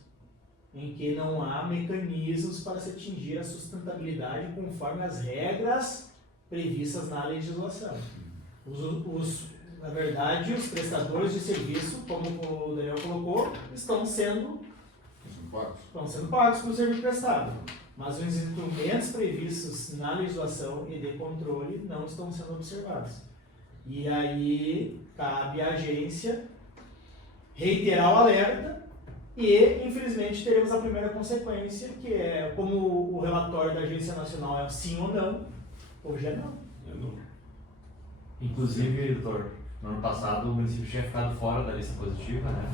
em que não há mecanismos para se atingir a sustentabilidade conforme as regras previstas na legislação. Na verdade, os prestadores de serviço, como o Daniel colocou, estão sendo pagos pelo serviço prestado. Mas os instrumentos previstos na legislação e de controle não estão sendo observados. E aí cabe à agência reiterar o alerta e, infelizmente, teremos a primeira consequência, que é, como o relatório da Agência Nacional é sim ou não, hoje é não. Inclusive, doutor, no ano passado o município tinha ficado fora da lista positiva, né?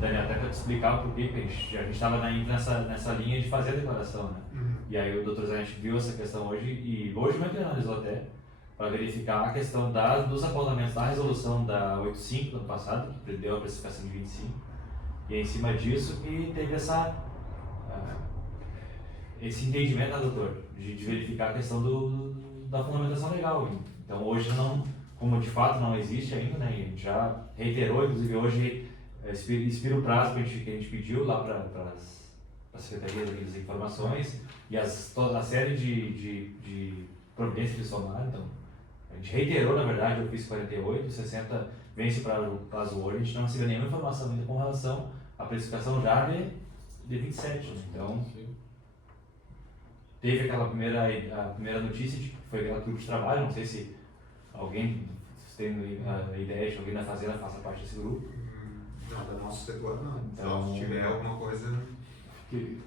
Daniel, até para te explicar o porquê, que a gente estava nessa linha de fazer a declaração, né? E aí o doutor Zanetti viu essa questão hoje, e hoje ele analisou até, para verificar a questão dos apontamentos da resolução da 85 do ano passado, que prendeu a precificação de 25, e é em cima disso que teve esse entendimento, né, doutor, de verificar a questão da fundamentação legal. Então hoje não, como de fato não existe ainda, né, e a gente já reiterou, inclusive hoje expira o prazo que a gente pediu lá para a Secretaria das Informações e toda a série de providências que somaram. Então, a gente reiterou, na verdade, o ofício 48, 60 vence para o prazo hoje, a gente não recebeu nenhuma informação ainda com relação à precificação já de 27. Né? Então, teve aquela primeira notícia, que foi aquela grupo de trabalho, não sei se alguém tem a ideia de que alguém na Fazenda faça parte desse grupo. Não, do nosso setor não. Então, se tiver alguma coisa...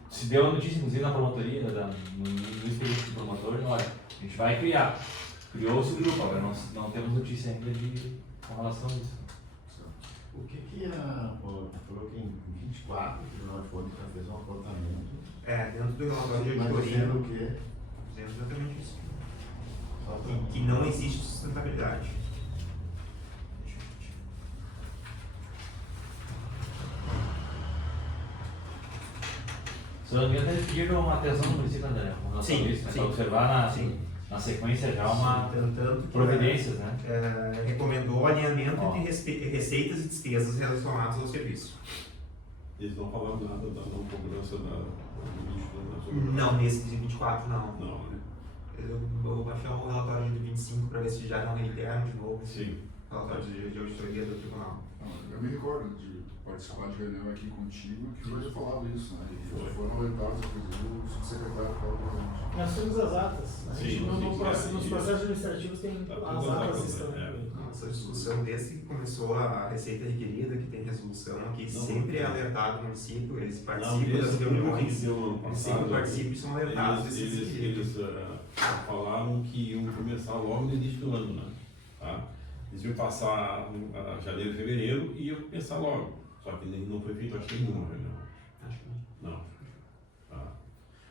Se deu a notícia, inclusive, na promotoria, no expediente do promotor, olha, a gente vai criar. Criou-se o grupo, agora não temos notícia ainda com relação a isso. O que falou que em 24, o Tribunal de Contas já fez um apontamento. Dentro do relatório de Mas auditoria. dizendo o quê? Dizendo exatamente isso. Que não existe sustentabilidade. Se não me engano, eles pediram uma atenção no município, André, né? Como nós Sim, falamos, né? sim. Para observar Sim. na sequência já uma Tanto que, providências, né? recomendou alinhamento Ó. de receitas e despesas relacionadas ao serviço. Eles não falaram nada da não cobrança do lixo. Não, nesse de 24 não. Não, né? Eu vou baixar o relatório de 25 para ver se já não reiteram de novo esse Sim. relatório de auditoria do tribunal. Não, eu me recordo de participar de reunião aqui contigo que foi falado isso, né? E foram alertados, inclusive, o subsecretário Paulo Valente. Nós temos as atas. A gente Sim, nos sim, processos administrativos tem Tá as tudo atas exato, estão né? incluídas. Nossa discussão desde que começou a receita requerida, que tem resolução, que Não, sempre é alertado o município, eles Não, participam das esse reuniões, que deu ano eles passado, sempre participam e são alertados desses requeridos. falaram que iam começar logo no início do ano, né? Tá? Eles iam passar janeiro e fevereiro e iam começar logo. Só que não foi feito, acho que nenhuma reunião. Acho que Não. Tá.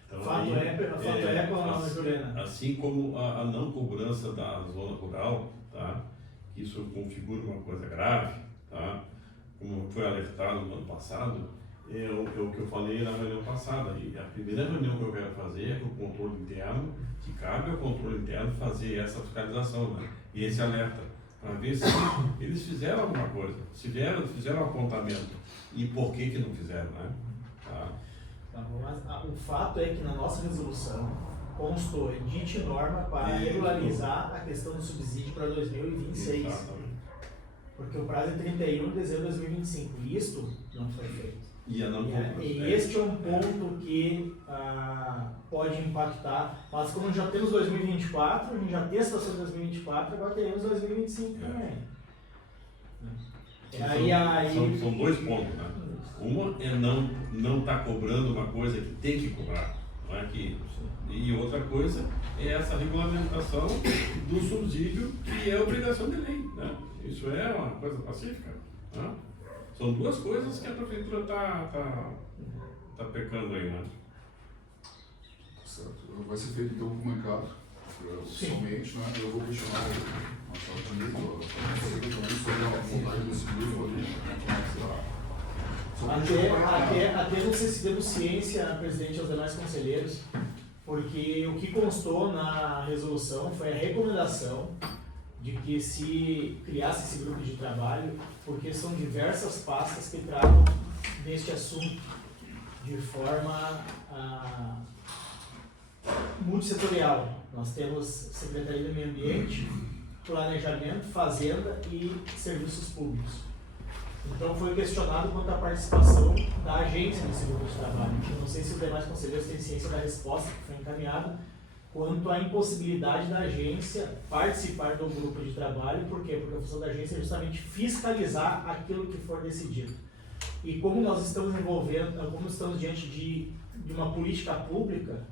Então, Fato aí, é com a Juliana. assim como a não cobrança da zona rural, tá? Isso configura uma coisa grave, tá? Como foi alertado no ano passado, é o que eu falei na reunião passada. E a primeira reunião que eu quero fazer é com o controle interno, que cabe ao controle interno fazer essa fiscalização, né? E esse alerta, para ver se eles fizeram alguma coisa, se fizeram apontamento e por que não fizeram, né? Tá? Tá bom, mas o fato é que na nossa resolução constou edite norma para regularizar a questão do subsídio para 2026. Exatamente. Porque o prazo é 31 de dezembro de 2025. E isto não foi feito. E a não cobrança. E este é um ponto que pode impactar. Mas como já temos 2024, a gente já tem a situação de 2024, agora teremos 2025 também. São dois pontos, né? Uma é não tá cobrando uma coisa que tem que cobrar, não é que, e outra coisa é essa regulamentação do subsídio que é obrigação de lei, né? Isso é uma coisa pacífica, né? São duas coisas que a prefeitura tá pecando aí, né? Certo. Vai ser feito então um comunicado oficialmente, né? Eu vou questionar o Marcelo Canito, também sobre a montagem desse grupo ali, Até não sei se demos ciência, presidente, aos demais conselheiros, porque o que constou na resolução foi a recomendação de que se criasse esse grupo de trabalho, porque são diversas pastas que tratam deste assunto de forma multissetorial. Nós temos Secretaria do Meio Ambiente, Planejamento, Fazenda e Serviços Públicos. Então foi questionado quanto à participação da agência nesse grupo de trabalho. Eu não sei se os demais conselheiros têm ciência da resposta que foi encaminhada, quanto à impossibilidade da agência participar do grupo de trabalho. Por quê? Porque a função da agência é justamente fiscalizar aquilo que for decidido. E como nós estamos como estamos diante de uma política pública,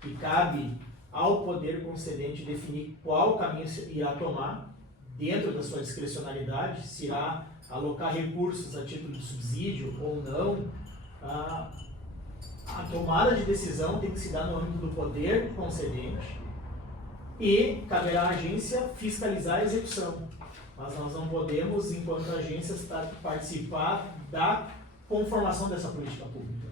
que cabe ao poder concedente definir qual caminho irá tomar, dentro da sua discricionalidade, se irá alocar recursos a título de subsídio ou não, a tomada de decisão tem que se dar no âmbito do poder concedente e caberá à agência fiscalizar a execução. Mas nós não podemos, enquanto agência, participar da conformação dessa política pública.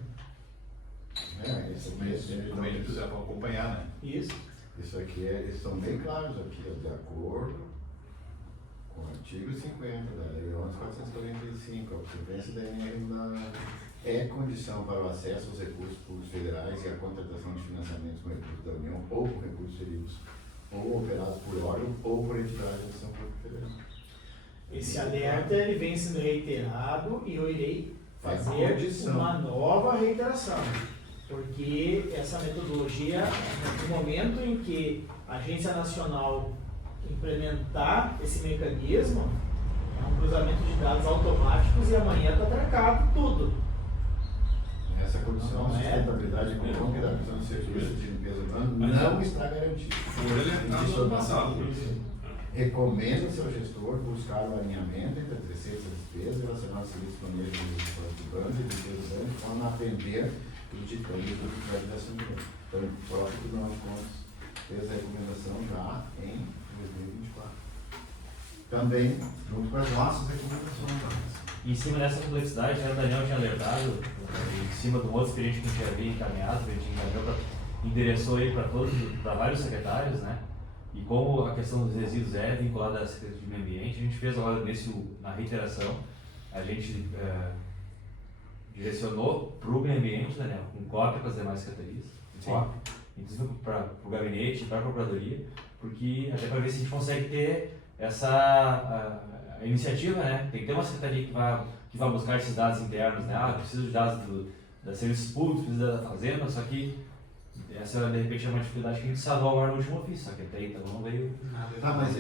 Isso também precisa acompanhar, né? Isso aqui, eles são bem claros aqui, de acordo com o artigo 50 da Lei 11.445, a observância da NR é condição para o acesso aos recursos públicos federais e a contratação de financiamentos com recursos da União ou com recursos cedidos ou operados por órgão ou por entidade de ação pública federal. Esse alerta ele vem sendo reiterado e eu irei fazer uma nova reiteração, porque essa metodologia, no momento em que a Agência Nacional implementar esse mecanismo, é um cruzamento de dados automáticos e amanhã está trancado tudo. Essa condição de sustentabilidade econômica da questão de serviços de limpeza urbana não está garantida. Recomenda-se ao gestor buscar o alinhamento entre as receitas e as despesas relacionadas aos serviços de manejo de transporte urbano e limpeza urbana de forma a atender os ditames do projeto da Assembleia. Então, o próprio Tribunal de Contas fez a recomendação já em 2024. também junto com as nossas recomendações. Em cima dessa complexidade, o Daniel tinha alertado, em cima de um outro experiente que a gente já havia encaminhado, que a gente endereçou aí para vários secretários, né? E como a questão dos resíduos é vinculada à Secretaria de Meio Ambiente, a gente fez agora na reiteração, a gente direcionou para o meio ambiente, Daniel, com cópia para as demais secretarias, inclusive para o gabinete, para a procuradoria, porque até para ver se a gente consegue ter essa a iniciativa, né? Tem que ter uma secretaria que vai buscar esses dados internos, né? Precisa de dados da serviços públicos, precisa da fazenda, só que essa de repente é uma dificuldade que a gente sanou agora no último ofício, só que até então não veio nada. Tá, mas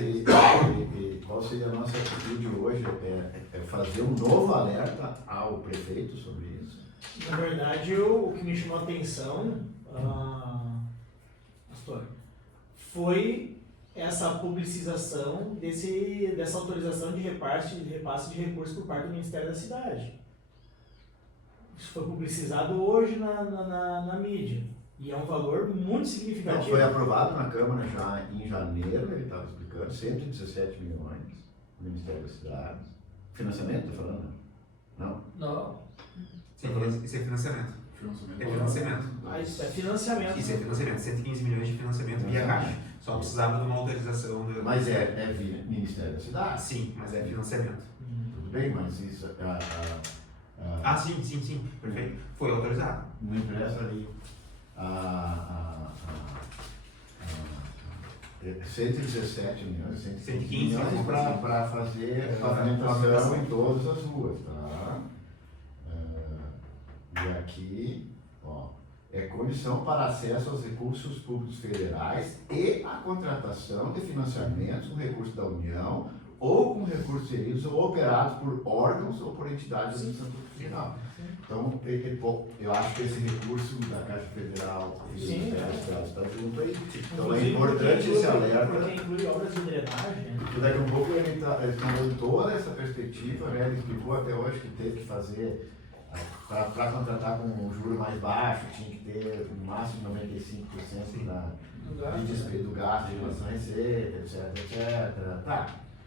qual seria a nossa atitude hoje? É fazer um novo alerta ao prefeito sobre isso? Na verdade, o que me chamou a atenção, pastor, foi essa publicização dessa autorização de repasse de recursos por parte do Ministério da Cidade. Isso foi publicizado hoje na mídia. E é um valor muito significativo. Não, foi aprovado na Câmara já em janeiro, ele estava explicando, 117 milhões no Ministério da Cidade. Financiamento, está falando? Não? Não. Isso é financiamento. É financiamento. Isso é financiamento. Isso é financiamento. 115 milhões de financiamento via Caixa. Só precisava de uma autorização. Mas é via Ministério da Cidade? Sim, mas é financiamento. Tudo bem, mas isso... sim. Perfeito. Foi autorizado. Não interessa ali. 117 milhões, 115 milhões para fazer pavimentação em todas as ruas, tá? E aqui, ó, é condição para acesso aos recursos públicos federais e a contratação de financiamentos com recursos da União ou com recursos geridos ou operados por órgãos ou por entidades do Santo Final. Então, eu acho que esse recurso da Caixa Federal e do Ministério da Cidade está junto aí. Então é importante esse alerta. Porque inclui obras de drenagem. Porque daqui a um pouco ele tomou toda essa perspectiva, né? Ele explicou até hoje que teve que fazer, para contratar com um juro mais baixo, tinha que ter no máximo 95% do gasto em relação à receita, etc. Tá.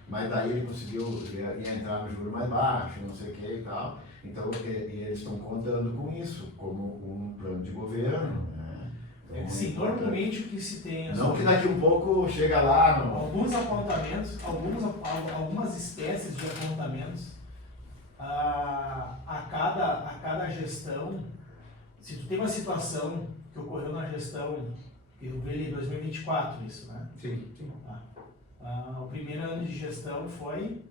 Mas daí ele conseguiu entrar no juro mais baixo, não sei o que e tal. Então, eles estão contando com isso, como um plano de governo. Né? Sim, normalmente o que se tem... Não que daqui um pouco chega lá... Alguns apontamentos, algumas espécies de apontamentos, a cada gestão, se tu tem uma situação que ocorreu na gestão, eu vi em 2024 isso, né? Sim. O primeiro ano de gestão foi...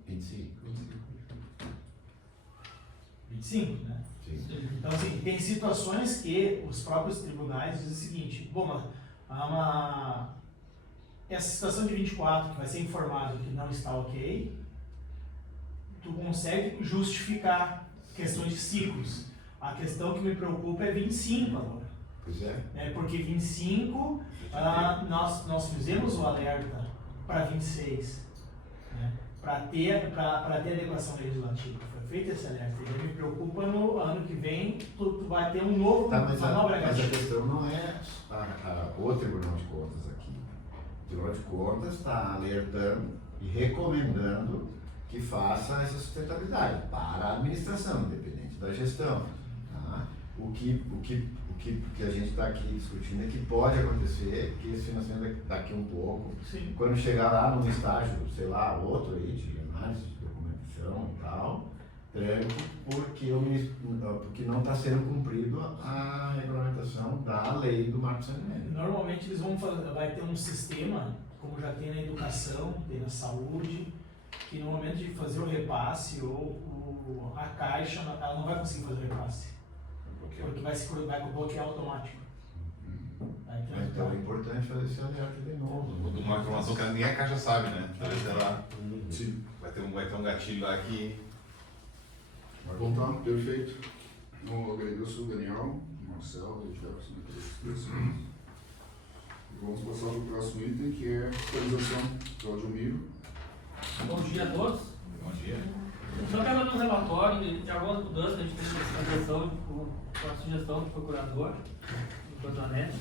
25, né? Sim. Então, assim, tem situações que os próprios tribunais dizem o seguinte, essa situação de 24, que vai ser informado que não está ok, tu consegue justificar questões de ciclos. A questão que me preocupa é 25 agora. Pois é. Porque 25, nós fizemos o alerta para 26, né? Para ter adequação legislativa. Foi feito esse alerta. E me preocupa no ano que vem, tu vai ter um novo... Mas a questão não é o Tribunal de Contas aqui. O Tribunal de Contas está alertando e recomendando que faça essa sustentabilidade para a administração, independente da gestão. Tá? O que a gente está aqui discutindo é que pode acontecer que esse financiamento daqui um pouco, sim, quando chegar lá num estágio, sei lá, outro aí, de análise de documentação e tal, tranque, porque não está sendo cumprido a regulamentação da lei do Marco Saneamento. Normalmente eles vai ter um sistema, como já tem na educação, tem na saúde, que no momento de fazer o repasse, ou a Caixa, ela não vai conseguir fazer o repasse. Porque vai bloquear automático. Então é importante fazer esse alerta de novo. Uma informação que nem a Caixa sabe, né? Sei lá, vai ter um gatilho lá que... Bom, tá, perfeito. Eu agradeço o Daniel, o Marcelo, o Jefferson, vamos passar para o próximo item, que é a fiscalização. Cláudio Miro. Bom dia a todos. Bom dia. Só pegando um relatório de algumas mudanças, a gente tem fiscalização com a sugestão do procurador, do Cotonete.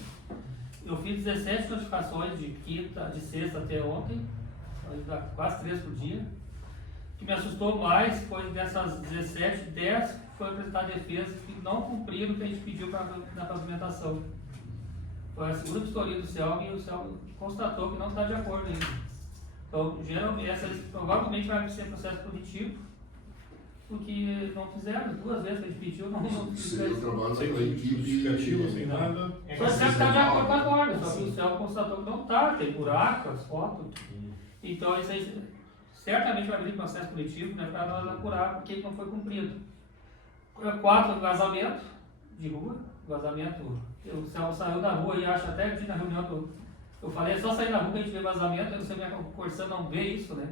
Eu fiz 17 notificações de sexta até ontem, quase 3 por dia. O que me assustou mais foi dessas 17, 10 foi apresentar defesa que não cumpriram o que a gente pediu na pavimentação. Foi a segunda vistoria do CELM e o CELM constatou que não está de acordo ainda. Então, geralmente, provavelmente vai ser processo punitivo, porque não fizeram, 2 vezes que a gente pediu, não Seria o fizeram. trabalho Sem da equipe. justificativa, sem nada. Só que está de acordo com a norma, só que o CELM constatou que não está, tem buraco, as fotos. Então, isso aí certamente vai abrir processo punitivo, né, para nós apurar porque não foi cumprido. 4, vazamento de rua, vazamento. O CELM saiu da rua e acha até que na reunião que eu falei, é só sair na rua que a gente vê vazamento, eu não sei como é que a Corsã não vê isso, né?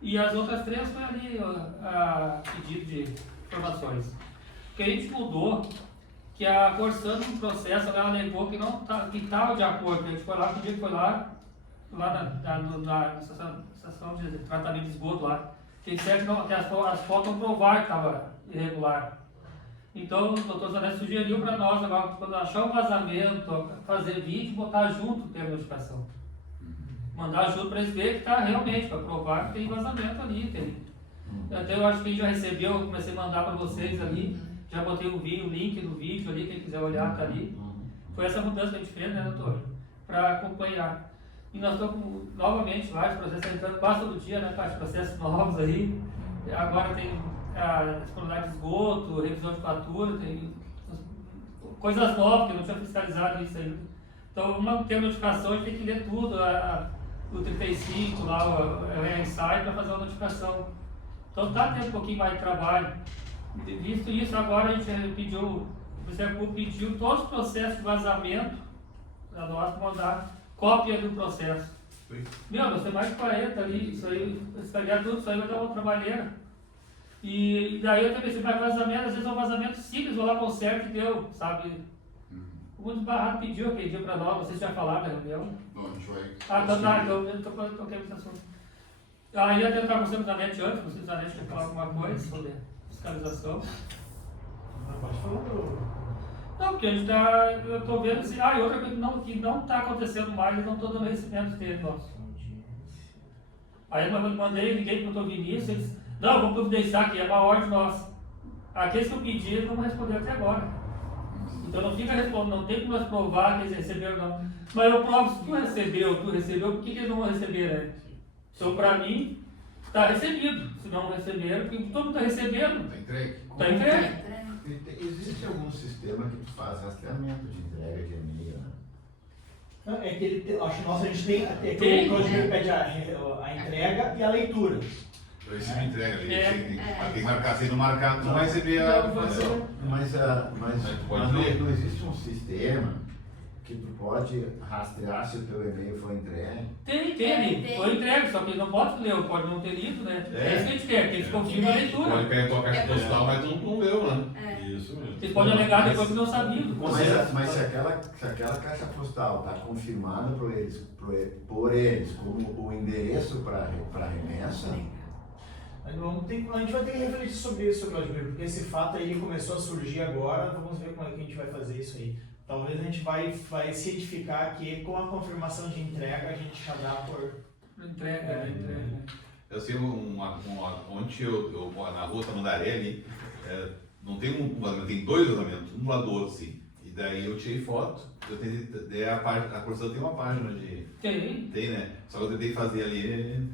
E as outras 3 foi ali a pedido de informações. O que a gente mudou, que a Corsã no processo ela alegou que não que estava de acordo. A gente foi lá, pediu que foi lá na estação de tratamento de esgoto lá, que disseram que as fotos não provaram que estava irregular. Então o doutor Zanetti sugeriu para nós, agora, quando achar um vazamento, fazer vídeo, botar junto o termo de notificação. Mandar junto para eles verem que está realmente, para provar que tem vazamento ali. Até eu acho que já recebeu, eu comecei a mandar para vocês ali, já botei o link do vídeo ali, quem quiser olhar está ali. Foi essa mudança que a gente fez, né, doutor? Para acompanhar. E nós estamos novamente vários processos entrando, quase todo dia, né, Paty? Processos novos aí. Agora tem a disponibilidade de esgoto, revisão de fatura, tem coisas novas que não tinha fiscalizado isso aí. Então, tem uma notificação, a gente tem que ler tudo, o 35, lá, o ensaio para fazer uma notificação. Então, está tendo um pouquinho mais de trabalho. Visto isso, agora a gente pediu, o Ministério Público pediu todos os processos de vazamento para nós mandar cópia do processo. Meu, nós temos mais de 40 ali, isso aí, escanear tudo, isso aí vai dar uma trabalheira. E daí eu também, se vai vazamento, às vezes é um vazamento simples, vou lá, conserto e deu, sabe? O mundo barrado pediu aquele dia para nós, vocês já falaram da reunião? Não, a gente vai. Então eu toquei esse assunto. Aí eu tentar conversando com a NET antes, não sei se a NET quer falar alguma coisa sobre fiscalização. Pode falar, Não, porque a gente tá, eu estou vendo assim, e outra coisa que não está acontecendo mais, eu não estou dando recebimento dele, nosso. Aí eu mandei, liguei para o doutor Vinícius, ele disse, não, vamos providenciar aqui, é uma ordem nossa. Aqueles que eu pedi, eles não vão responder até agora. Então não fica respondendo, não tem como nós provar que eles receberam, não. Mas eu provo, se tu recebeu, por que eles não vão receber, né? Então, para mim, está recebido. Se não receberam, porque todo mundo está recebendo. Está entregue. Está entregue. Existe algum sistema que tu faz rastreamento de entrega de e-mail, né? É que ele, acho que a gente tem o Código pede a entrega e a leitura. Esse me entrega ali, tem que marcar, se não marcar, tu não vai receber a informação. Mas pode ler. não existe um sistema que tu pode rastrear se o teu e-mail foi entregue? Tem. Foi entregue, só que ele não pode ler, pode não ter lido, né? É isso que a gente quer, que eles confirmem a leitura. Pode pegar a tua caixa postal, mas tu não leu, né? Isso mesmo. Eles podem alegar depois que não sabiam. Mas se aquela caixa postal está confirmada por eles como o endereço para remessa, A gente vai ter que refletir sobre isso, Claudimir, porque esse fato aí começou a surgir agora, vamos ver como é que a gente vai fazer isso aí. Talvez a gente vai cientificar que com a confirmação de entrega a gente já dá por... Entrega. Eu sei onde eu na rua Tamandaré ali, não tem um vazamento, tem 2 vazamentos, um do lado do outro, assim. E daí eu tirei foto, a Corsã tem uma página de... Tem, né? Só que eu tentei fazer ali...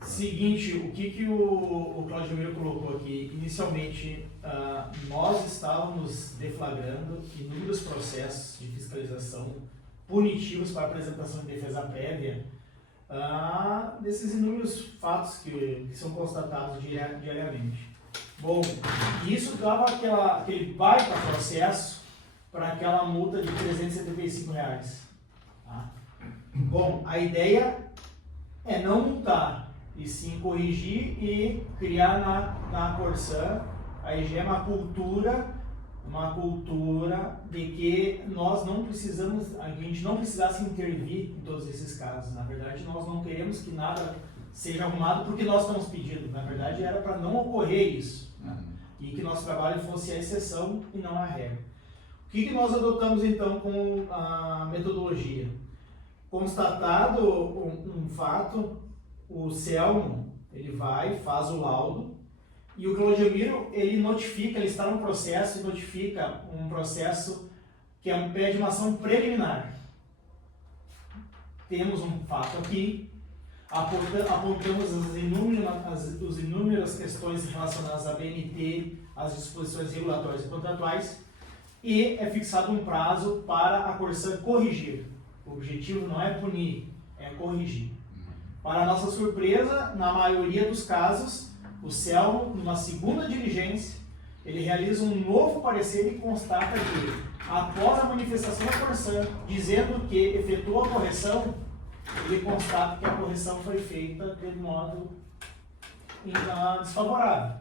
Seguinte, o que o Claudimir colocou aqui, inicialmente nós estávamos deflagrando inúmeros processos de fiscalização punitivos para apresentação de defesa prévia desses inúmeros fatos que são constatados diariamente. Bom, isso dava aquele baita processo para aquela multa de R$375. Tá? Bom, a ideia é não multar, e sim corrigir e criar na Corsã, a IGE, uma cultura de que nós não precisamos, a gente não precisasse intervir em todos esses casos. Na verdade, nós não queremos que nada seja arrumado porque nós estamos pedindo. Na verdade, era para não ocorrer isso, né? E que nosso trabalho fosse a exceção e não a regra. O que nós adotamos então com a metodologia? Constatado um fato, o Selmo, ele vai, faz o laudo, e o Claudiomiro, ele notifica, ele está no processo e notifica um processo que pede uma ação preliminar. Temos um fato aqui, apontamos as inúmeras questões relacionadas à BNT, às disposições regulatórias e contratuais, e é fixado um prazo para a Corsã corrigir. O objetivo não é punir, é corrigir. Para nossa surpresa, na maioria dos casos, o Selmo, numa segunda diligência, ele realiza um novo parecer e constata que, após a manifestação da Corsã, dizendo que efetuou a correção, ele constata que a correção foi feita de modo desfavorável.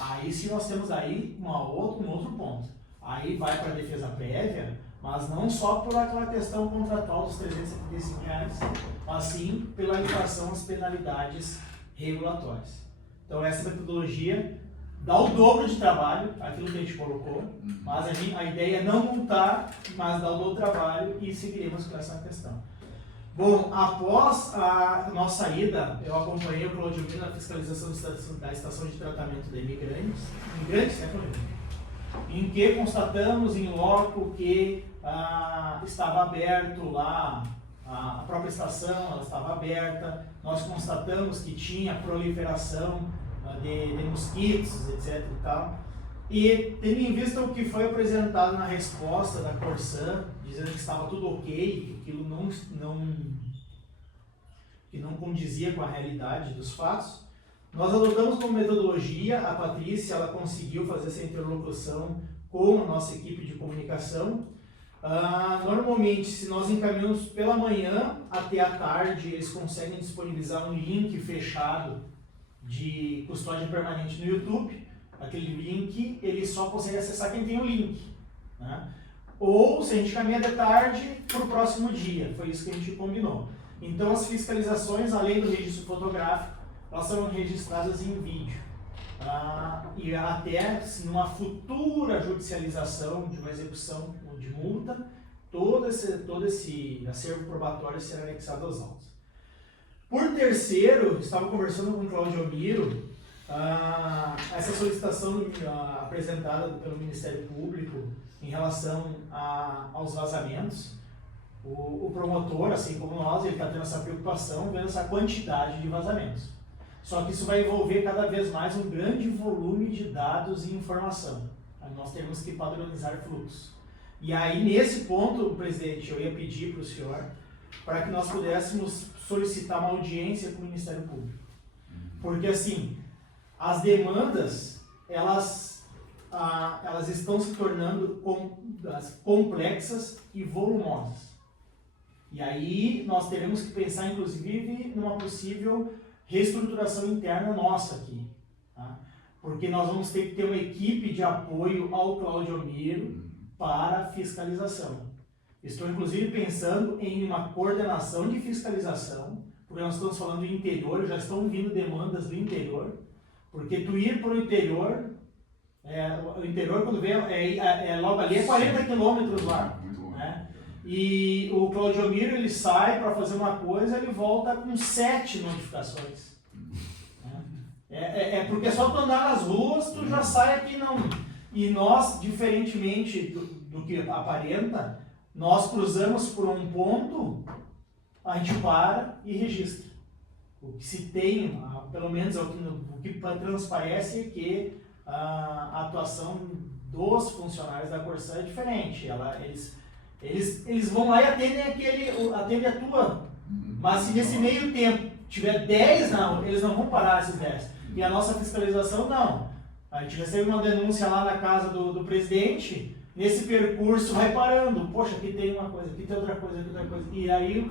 Aí sim nós temos aí um outro ponto. Aí vai para a defesa prévia, mas não só por aquela questão contratual dos R$375, mas sim pela infração às penalidades regulatórias. Então essa metodologia dá o dobro de trabalho, aquilo que a gente colocou, mas a ideia é não multar, mas dar o dobro de trabalho e seguiremos com essa questão. Bom, após a nossa ida, eu acompanhei o Claudiomiro na fiscalização da estação de tratamento de imigrantes, né, Claudiomiro? Em que constatamos em loco que estava aberto lá, a própria estação ela estava aberta, nós constatamos que tinha proliferação de mosquitos, etc. e tal. E tendo em vista o que foi apresentado na resposta da Corsã, dizendo que estava tudo ok, que aquilo não condizia com a realidade dos fatos, nós adotamos como metodologia, a Patrícia ela conseguiu fazer essa interlocução com a nossa equipe de comunicação. Normalmente, se nós encaminhamos pela manhã até a tarde, eles conseguem disponibilizar um link fechado de custódia permanente no YouTube. Aquele link, ele só consegue acessar quem tem o link, né? Ou, se a gente caminha de tarde, para o próximo dia. Foi isso que a gente combinou. Então, as fiscalizações, além do registro fotográfico, elas serão registradas em vídeo. E até, numa futura judicialização de uma execução de multa, todo esse acervo probatório será anexado aos autos. Por terceiro, estava conversando com o Claudiomiro, essa solicitação apresentada pelo Ministério Público em relação aos vazamentos, o promotor, assim como nós, ele está tendo essa preocupação, vendo essa quantidade de vazamentos. Só que isso vai envolver cada vez mais um grande volume de dados e informação. Aí nós temos que padronizar fluxos. E aí, nesse ponto, presidente, eu ia pedir para o senhor para que nós pudéssemos solicitar uma audiência com o Ministério Público. Porque, assim, as demandas, elas estão se tornando complexas e volumosas. E aí nós teremos que pensar, inclusive, numa possível reestruturação interna nossa aqui. Tá? Porque nós vamos ter que ter uma equipe de apoio ao Claudiomiro para fiscalização. Estou, inclusive, pensando em uma coordenação de fiscalização, porque nós estamos falando do interior, já estão vindo demandas do interior, porque tu ir para o interior, o interior quando vem, logo ali é 40 quilômetros lá. Né? E o Claudiomiro, ele sai para fazer uma coisa, ele volta com 7 notificações. Porque só tu andar nas ruas, tu já sai aqui não. E nós, diferentemente do que aparenta, nós cruzamos por um ponto, a gente para e registra. O que se tem, pelo menos o que transparece é que a atuação dos funcionários da Corsã é diferente. Eles vão lá e atendem a tua. Mas se nesse meio tempo tiver 10, não, eles não vão parar esses 10. E a nossa fiscalização, não. A gente recebe uma denúncia lá na casa do presidente, nesse percurso vai parando. Poxa, aqui tem uma coisa, aqui tem outra coisa, aqui tem outra coisa. E aí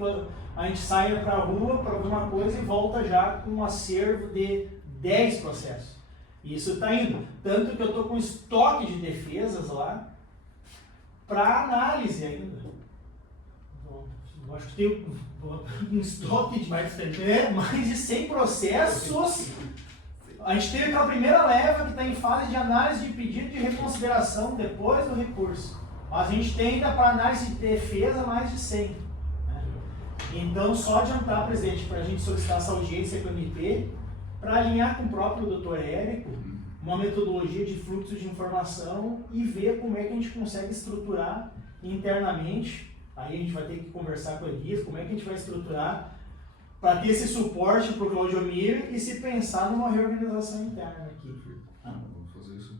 a gente sai para a rua para ver uma coisa e volta já com um acervo de 10 processos. E isso está indo. Tanto que eu estou com estoque de defesas lá para análise ainda. Eu acho que tem um estoque de mais de 100 processos. A gente teve aquela primeira leva que está em fase de análise de pedido de reconsideração depois do recurso. Mas a gente tem ainda para análise de defesa mais de 100. Então, só adiantar, presidente, para a gente solicitar essa audiência com o MP, para alinhar com o próprio doutor Érico uma metodologia de fluxo de informação e ver como é que a gente consegue estruturar internamente. Aí a gente vai ter que conversar com a Elias, como é que a gente vai estruturar para ter esse suporte para o Claudiomir e se pensar numa reorganização interna aqui. Vamos fazer isso.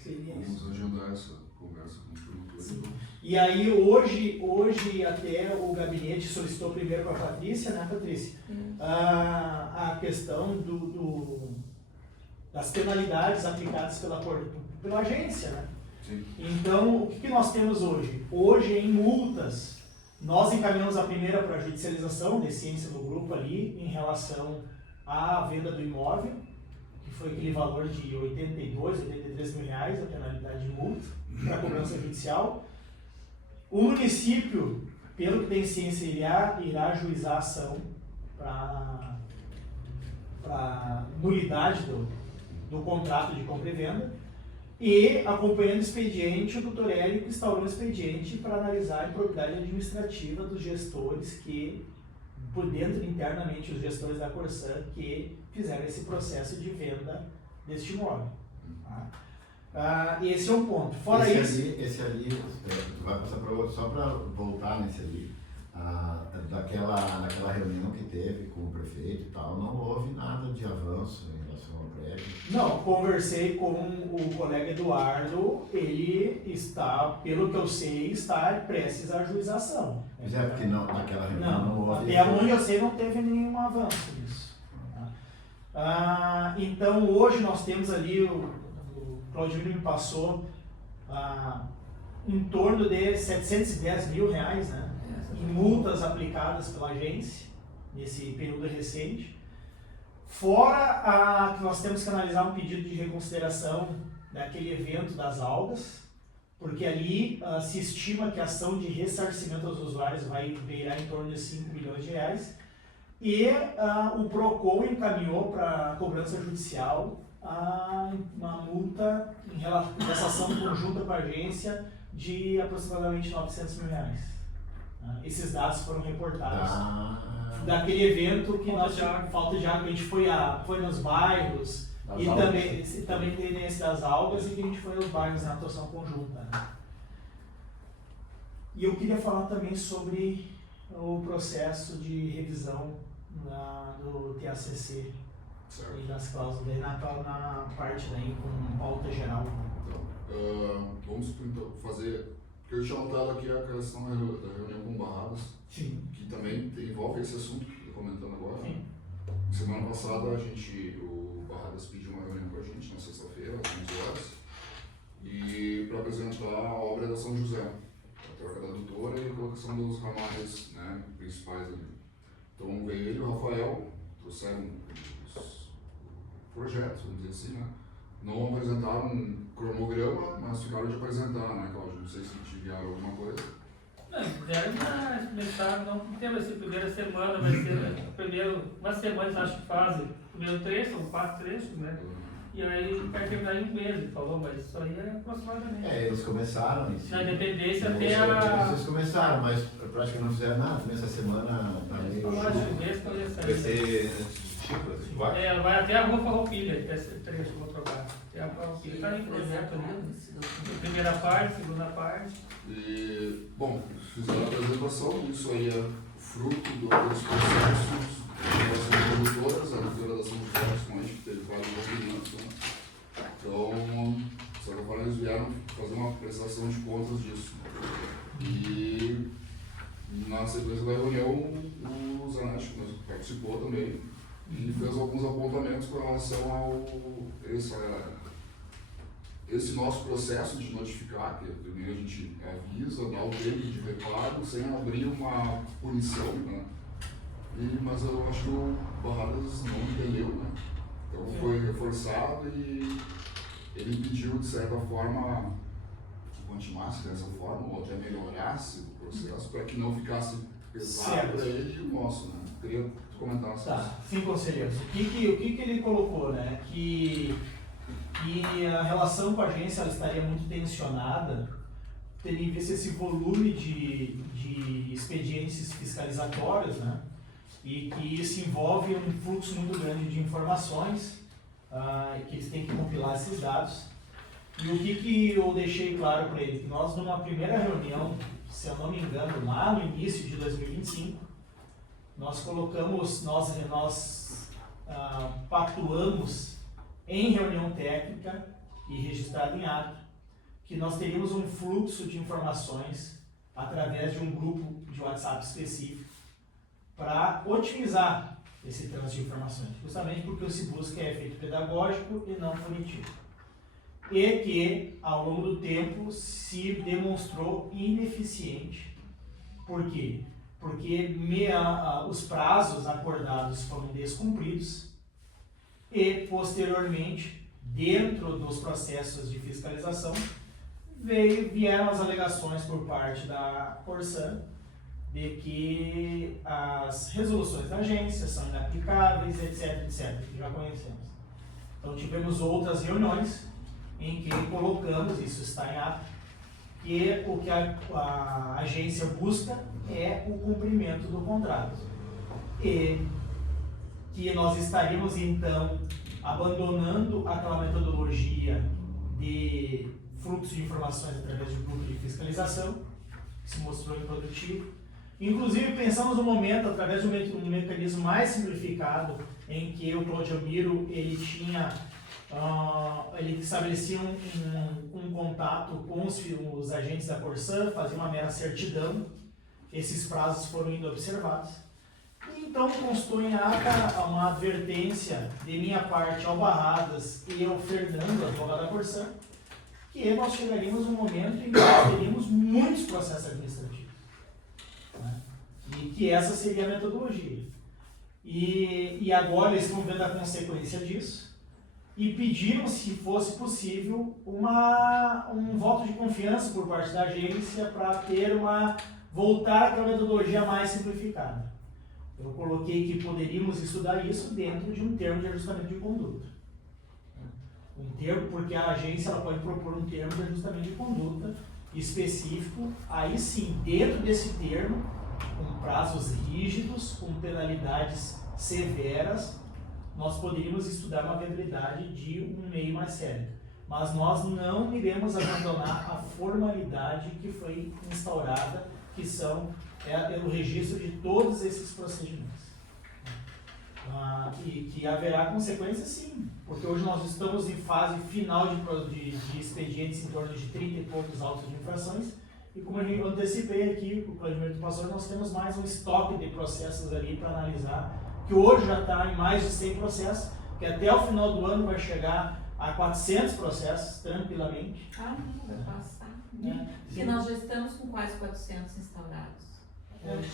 Seria isso. Vamos agendar essa conversa com o produtor. E aí hoje até o gabinete solicitou primeiro para a Patrícia, né, Patrícia? A questão das penalidades aplicadas pela agência, né? Sim. Então, o que nós temos hoje? Hoje, em multas, nós encaminhamos a primeira para a judicialização, deficiência do grupo ali, em relação à venda do imóvel, que foi aquele valor de 82, 83 mil reais, a penalidade de multa, para cobrança judicial. O município, pelo que tem ciência, irá ajuizar a ação para nulidade do contrato de compra e venda. E, acompanhando o expediente, o doutor Érico instaurou um expediente para analisar a improbidade administrativa dos gestores que, por dentro, internamente, os gestores da Corsan, que fizeram esse processo de venda deste imóvel. Esse é um ponto. Fora Esse ali, tu vai passar para outro, só para voltar nesse ali, naquela reunião que teve com o prefeito e tal, não houve nada de avanço em relação ao prédio. Não, conversei com o colega Eduardo, ele está, pelo que eu sei, está prestes à ajuização. Mas é porque naquela reunião não houve... Até onde eu sei não teve nenhum avanço nisso. Então hoje nós temos ali, o Claudio me passou em torno de 710 mil reais, né, em multas aplicadas pela agência nesse período recente. Fora que nós temos que analisar um pedido de reconsideração daquele evento das algas, porque ali se estima que a ação de ressarcimento aos usuários vai beirar em torno de 5 milhões de reais. E o PROCON encaminhou para a cobrança judicial uma multa em relação a essa ação conjunta com a agência de aproximadamente 900 mil reais. Esses dados foram reportados daquele evento que falta de água, que a gente foi nos bairros e também tem esse das algas e que a gente foi aos bairros na atuação conjunta. Né? E eu queria falar também sobre o processo de revisão do TACC e das cláusulas na parte daí com pauta geral. Então, vamos então fazer, porque eu tinha notado aqui a questão da reunião com Barradas, sim, que também envolve esse assunto que eu estou comentando agora. Sim. Semana passada o Barradas pediu uma reunião com a gente na sexta-feira, às 11 horas, e para apresentar a obra da São José, a troca da adutora e a colocação dos ramais, né, principais ali. Então veio ele e o Rafael, trouxeram os projetos, vamos dizer assim, né? Não apresentaram um cronograma, mas ficaram de apresentar, né, Cláudio? Não sei se te enviaram alguma coisa. Não, quiseram experimentar, não teve essa primeira semana, vai ser uma semana, acho que fazem, primeiro trecho, são 4 trechos, né? E aí vai terminar em um mês, ele falou, mas isso aí é aproximadamente. Eles começaram em si. Na independência até a... Eles começaram, mas praticamente não fizeram nada. Nessa semana tá meio... Eu acho que o mês que eu ia sair. Vai ser vai? Vai até a Rua Farroupilha, esse trecho que eu vou trocar. Até a Farroupilha, está em projeto ali. Primeira parte, segunda parte. E, bom, fizeram a apresentação, isso aí é fruto dos processos das produtoras, a adutora da São José, principalmente, que teve vários movimentos, né? Então, de certa forma, eles vieram fazer uma prestação de contas disso. E na sequência da reunião, o Zanetti participou também e fez alguns apontamentos com relação ao esse nosso processo de notificar, que primeiro a gente avisa, dá o tempo de reparo, sem abrir uma punição, né? Mas eu acho que o Barradas não entendeu, né? Então foi reforçado e ele pediu, de certa forma, que continuasse dessa forma, ou até melhorasse o processo, para que não ficasse pesado para ele e o nosso, né? Queria que tu comentasse isso. Sim, conselheiro. O que ele colocou, né? Que a relação com a agência ela estaria muito tensionada, tendo em vista esse volume de expedientes fiscalizatórios, né? E que isso envolve um fluxo muito grande de informações, que eles têm que compilar esses dados. E o que eu deixei claro para ele? Que nós, numa primeira reunião, se eu não me engano, lá no início de 2025, nós colocamos, nós pactuamos em reunião técnica e registrado em ato, que nós teríamos um fluxo de informações através de um grupo de WhatsApp específico para otimizar esse trânsito de informações, justamente porque o que se busca é efeito pedagógico e não punitivo. E que, ao longo do tempo, se demonstrou ineficiente. Por quê? Porque os prazos acordados foram descumpridos e, posteriormente, dentro dos processos de fiscalização, vieram as alegações por parte da Corsan de que as resoluções da agência são inaplicáveis, etc, etc, que já conhecemos. Então tivemos outras reuniões em que colocamos, isso está em ato, que o que a agência busca é o cumprimento do contrato. E que nós estaríamos então abandonando aquela metodologia de fluxo de informações através de um grupo de fiscalização, que se mostrou improdutivo. Inclusive, pensamos no momento, através de um mecanismo mais simplificado, em que o Claudio Miro, ele estabelecia um contato com os agentes da Corsan, fazia uma mera certidão, esses prazos foram indo observados. E então constou em ata uma advertência de minha parte ao Barradas e ao Fernando, advogado da Corsan, que nós chegaríamos num momento em que nós teríamos muitos processos administrativos. Né? E que essa seria a metodologia. E agora eles estão vendo a consequência disso e pediram, se fosse possível, um voto de confiança por parte da agência para voltar para a metodologia mais simplificada. Eu coloquei que poderíamos estudar isso dentro de um termo de ajustamento de conduta. Um termo, porque a agência ela pode propor um termo de ajustamento de conduta específico, aí sim, dentro desse termo, com prazos rígidos, com penalidades severas, nós poderíamos estudar uma viabilidade de um meio mais sério. Mas nós não iremos abandonar a formalidade que foi instaurada, que é o registro de todos esses procedimentos. E que haverá consequências sim, porque hoje nós estamos em fase final de expedientes em torno de 30 e poucos autos de infrações, e como eu antecipei aqui, o planejamento passou, nós temos mais um estoque de processos ali para analisar, que hoje já está em mais de 100 processos, que até o final do ano vai chegar a 400 processos, tranquilamente. Não, vai passar. Porque nós já estamos com quase 400 instaurados hoje.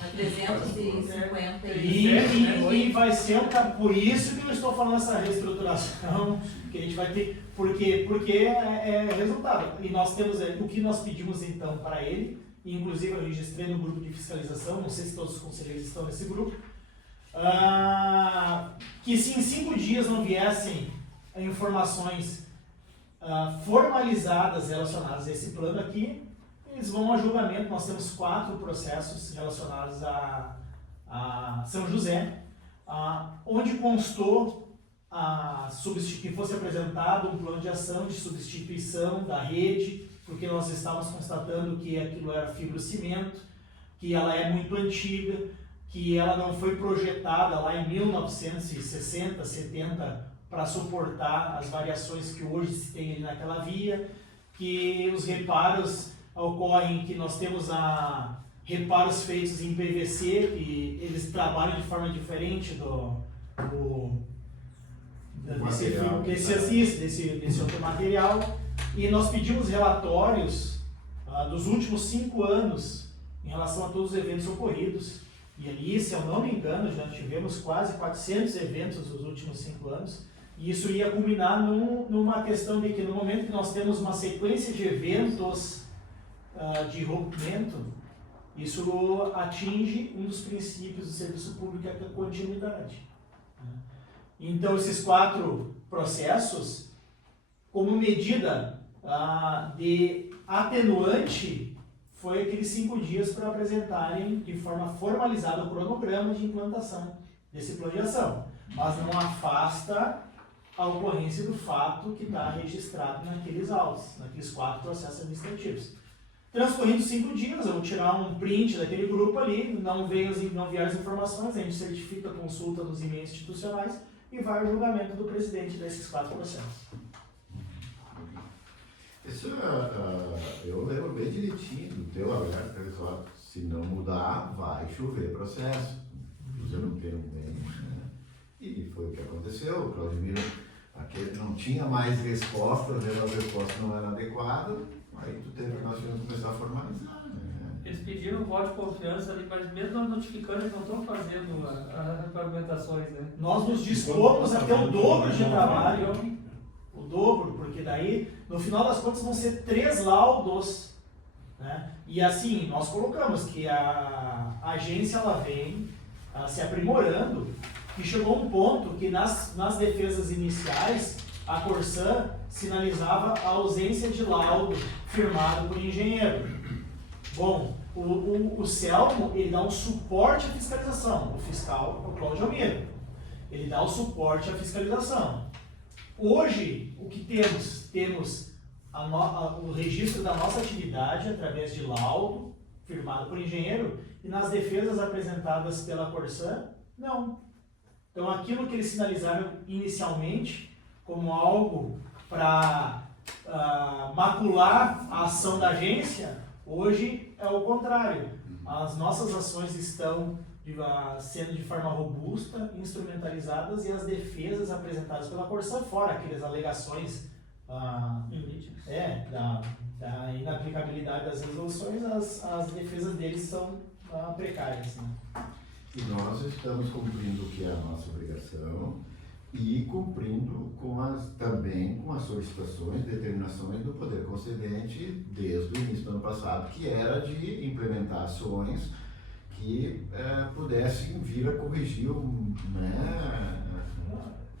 A 350 e vai ser por isso que eu estou falando essa reestruturação que a gente vai ter, porque é resultado. E nós temos o que nós pedimos então para ele, e inclusive eu registrei no grupo de fiscalização, não sei se todos os conselheiros estão nesse grupo, que se em 5 dias não viessem informações formalizadas relacionadas a esse plano aqui, eles vão a julgamento. Nós temos 4 processos relacionados a São José, onde constou que fosse apresentado um plano de ação de substituição da rede, porque nós estávamos constatando que aquilo era fibrocimento, que ela é muito antiga, que ela não foi projetada lá em 1960, 70 para suportar as variações que hoje se tem ali naquela via, que os reparos ocorrem, que nós temos reparos feitos em PVC, que eles trabalham de forma diferente desse outro material. E nós pedimos relatórios dos últimos 5 anos em relação a todos os eventos ocorridos. E ali, se eu não me engano, já tivemos quase 400 eventos nos últimos 5 anos. E isso ia culminar numa questão de que no momento que nós temos uma sequência de eventos de rompimento, isso atinge um dos princípios do serviço público, que é a continuidade. Então, esses 4 processos, como medida de atenuante foi aqueles 5 dias para apresentarem de forma formalizada o cronograma de implantação desse plano de ação. Mas não afasta a ocorrência do fato que está registrado naqueles autos, naqueles 4 processos administrativos. Transcorridos 5 dias, eu vou tirar um print daquele grupo ali, não vieram as informações, a gente certifica a consulta dos e-mails institucionais e vai ao julgamento do presidente desses 4 processos. Isso eu lembro bem direitinho do teu alerta, só se não mudar, vai chover processo. Você não tem bem, né? E foi o que aconteceu. O Claudemiro não tinha mais respostas, as respostas não eram adequadas. Aí nós tivemos que começar a formalizar, né? Eles pediram um voto de confiança ali, mas mesmo nós notificando, eles não estão fazendo as regulamentações, né? Nós nos dispomos a ter o dobro de trabalho, o dobro, porque daí, no final das contas, vão ser 3 laudos, né? E assim, nós colocamos que a agência ela vem se aprimorando e chegou um ponto que nas defesas iniciais, a Corsan sinalizava a ausência de laudo firmado por engenheiro. Bom, o Selmo, ele dá um suporte à fiscalização, o fiscal, o Cláudio Almeida. Ele dá o suporte à fiscalização. Hoje, o que temos? Temos o registro da nossa atividade através de laudo firmado por engenheiro e nas defesas apresentadas pela Corsan, não. Então, aquilo que eles sinalizaram inicialmente como algo para macular a ação da agência, hoje é o contrário. As nossas ações estão sendo de forma robusta, instrumentalizadas, e as defesas apresentadas pela Corsan, fora aquelas alegações da inaplicabilidade das resoluções, as defesas deles são precárias, né? E nós estamos cumprindo o que é a nossa obrigação e cumprindo também com as solicitações, determinações do Poder Concedente desde o início do ano passado, que era de implementar ações que pudessem vir a corrigir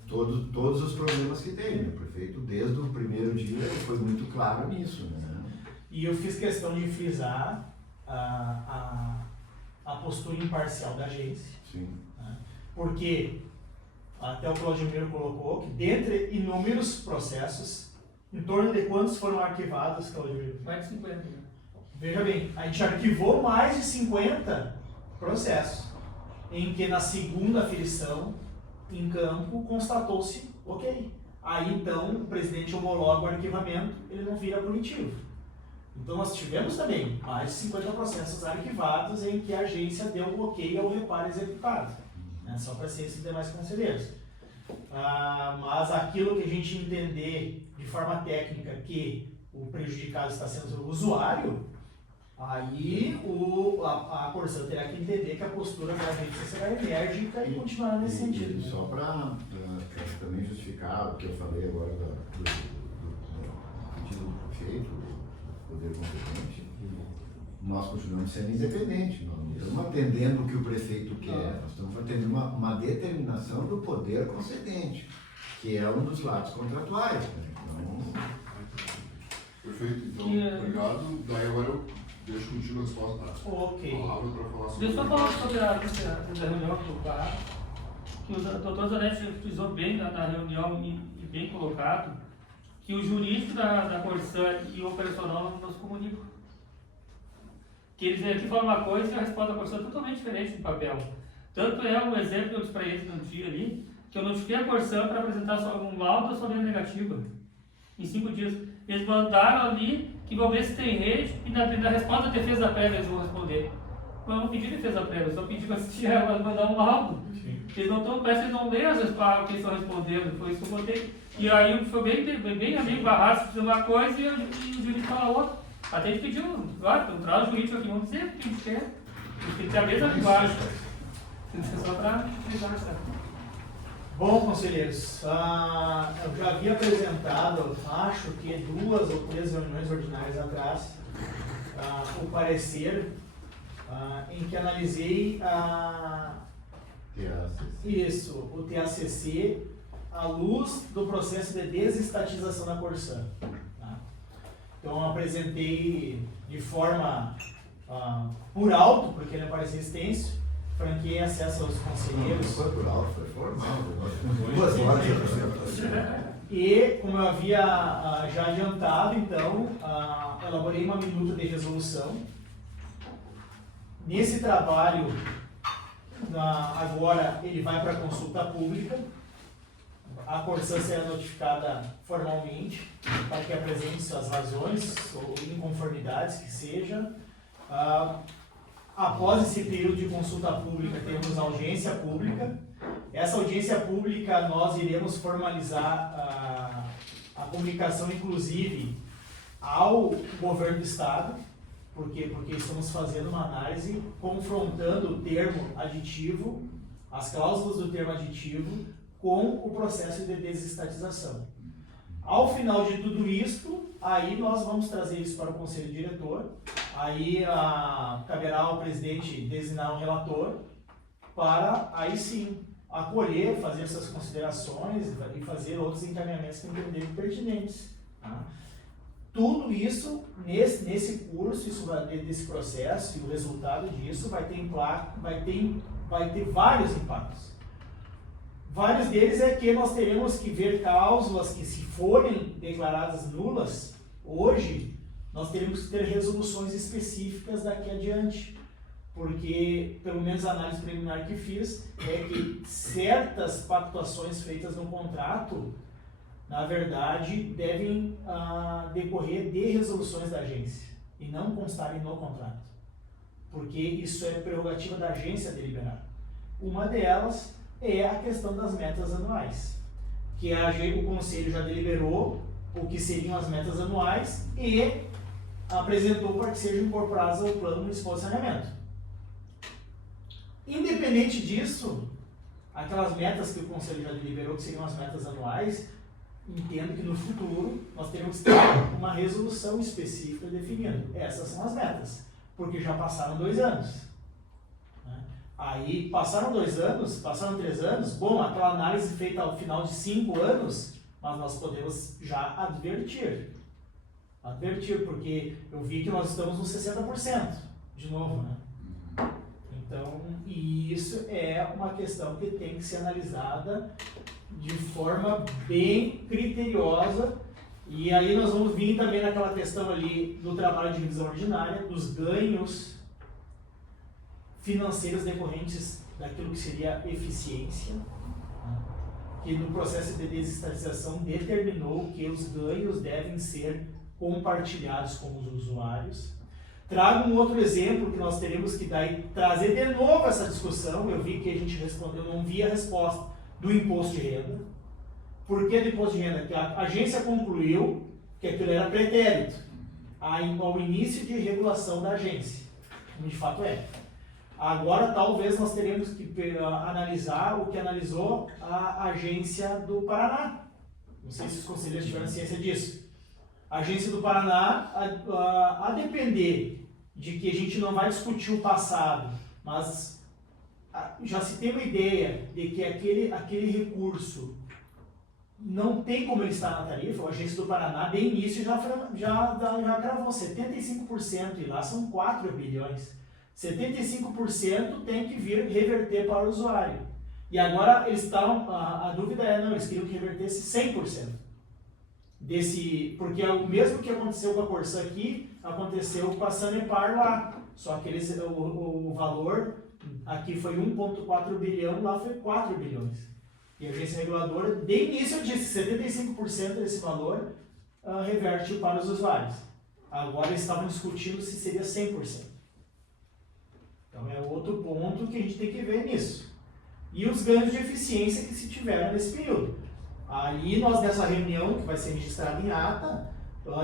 todos os problemas que tem. O prefeito, desde o primeiro dia, foi muito claro nisso, né? E eu fiz questão de frisar a postura imparcial da agência. Sim. Né? Porque até o Claudemiro colocou que dentre inúmeros processos, em torno de quantos foram arquivados, Claudemiro? Mais de 50. Veja bem, a gente arquivou mais de 50 processos, em que na segunda aferição, em campo, constatou-se ok. Aí então o presidente homologa o arquivamento, ele não vira punitivo. Então nós tivemos também mais de 50 processos arquivados em que a agência deu o ok ao reparo executado, né? Só para ciência dos demais conselheiros. Mas aquilo que a gente entender de forma técnica que o prejudicado está sendo o usuário, aí a Corsan terá que entender que a postura da agência será enérgica e continuará nesse sentido. Só para também justificar o que eu falei agora do pedido do prefeito, do Poder Concedente, nós continuamos sendo independentes, nós não estamos atendendo o que o prefeito quer, nós estamos atendendo uma determinação do Poder Concedente, que é um dos lados contratuais, né? Então... Perfeito, então, obrigado. Daí agora eu deixo contigo a resposta da palavra para falar sobre... Deixa eu falar sobre a reunião do Pará, que o doutor Zanetti frisou bem na reunião e bem colocado, que o jurídico da Corsan e o operacional não se comunicam. Que eles vêm aqui falar uma coisa e a resposta da Corsan é totalmente diferente no papel. Tanto é um exemplo que eu disse para eles no dia ali, que eu notifiquei a Corsan para apresentar só um laudo da sua linha negativa, em 5 dias. Eles mandaram ali que vão ver se tem rede e na resposta da defesa prévia eles vão responder. Mas eu não pedi defesa prévia, eu só pedi para assistir ela mandar um laudo. Eles não estão, parece que eles não leem as respostas que eles estão respondendo, foi isso que eu botei. E aí foi bem amigo, barraço, fiz uma coisa e o jurídico fala outra. Até a gente pediu, claro, traz o jurídico aqui, vamos dizer o que a gente quer. A gente tem que ter a mesma linguagem. Só para utilizar essa. Bom, conselheiros, eu já havia apresentado, acho que 2 ou 3 reuniões ordinárias atrás, o parecer em que analisei o TACC à luz do processo de desestatização da Corsan. Tá? Então eu apresentei de forma por alto, porque ele parecia extenso, franqueei acesso aos conselheiros. Não foi por alto, foi formal. 2 horas de apresentação. E, como eu havia já adiantado, então, elaborei uma minuta de resolução. Nesse trabalho, agora ele vai para consulta pública. A Corsã será notificada formalmente para que apresente suas razões ou inconformidades que seja. Após esse período de consulta pública, temos audiência pública. Essa audiência pública, nós iremos formalizar a comunicação, inclusive, ao governo do Estado. Por quê? Porque estamos fazendo uma análise confrontando o termo aditivo, as cláusulas do termo aditivo, com o processo de desestatização. Ao final de tudo isto, aí nós vamos trazer isso para o Conselho Diretor, aí caberá ao presidente designar um relator para, aí sim, acolher, fazer essas considerações e fazer outros encaminhamentos que entenderem pertinentes. Tá? Tudo isso, nesse curso, desse processo, e o resultado disso vai ter vários impactos. Vários deles é que nós teremos que ver cláusulas que, se forem declaradas nulas, hoje, nós teremos que ter resoluções específicas daqui adiante. Porque, pelo menos a análise preliminar que fiz, é que certas pactuações feitas no contrato, na verdade, devem decorrer de resoluções da agência e não constarem no contrato. Porque isso é prerrogativa da agência deliberar. Uma delas é a questão das metas anuais, que o Conselho já deliberou o que seriam as metas anuais e apresentou para que sejam incorporadas ao Plano Municipal de Saneamento. Independente disso, aquelas metas que o Conselho já deliberou, que seriam as metas anuais, entendo que no futuro nós teremos que ter uma resolução específica definindo. Essas são as metas, porque já passaram 2 anos. Aí passaram 2 anos, passaram 3 anos, bom, aquela análise feita ao final de 5 anos, mas nós podemos já advertir, porque eu vi que nós estamos nos 60%, de novo, né? Então, e isso é uma questão que tem que ser analisada de forma bem criteriosa, e aí nós vamos vir também naquela questão ali do trabalho de revisão ordinária, dos ganhos financeiros decorrentes daquilo que seria eficiência, que no processo de desestatização determinou que os ganhos devem ser compartilhados com os usuários. Trago um outro exemplo que nós teremos que trazer de novo essa discussão. Eu vi que a gente respondeu, não vi a resposta do imposto de renda. Por que do imposto de renda? Que a agência concluiu que aquilo era pretérito ao início de regulação da agência, como de fato é. Agora, talvez nós teremos que analisar o que analisou a agência do Paraná. Não sei se os conselheiros tiveram ciência disso. A agência do Paraná, a depender de que a gente não vai discutir o passado, mas já se tem uma ideia de que aquele recurso não tem como ele estar na tarifa, a agência do Paraná, de início, já gravou 75%, e lá são 4 bilhões. 75% tem que reverter para o usuário. E agora eles estavam, a dúvida é, não, eles queriam que revertesse 100%. Porque é o mesmo que aconteceu com a Corsã aqui, aconteceu com a Sanepar lá. Só que o valor aqui foi 1,4 bilhão, lá foi 4 bilhões. E a agência reguladora, de início, disse 75% desse valor reverte para os usuários. Agora eles estavam discutindo se seria 100%. Então é outro ponto que a gente tem que ver nisso. E os ganhos de eficiência que se tiveram nesse período. Aí nós, nessa reunião, que vai ser registrada em ata,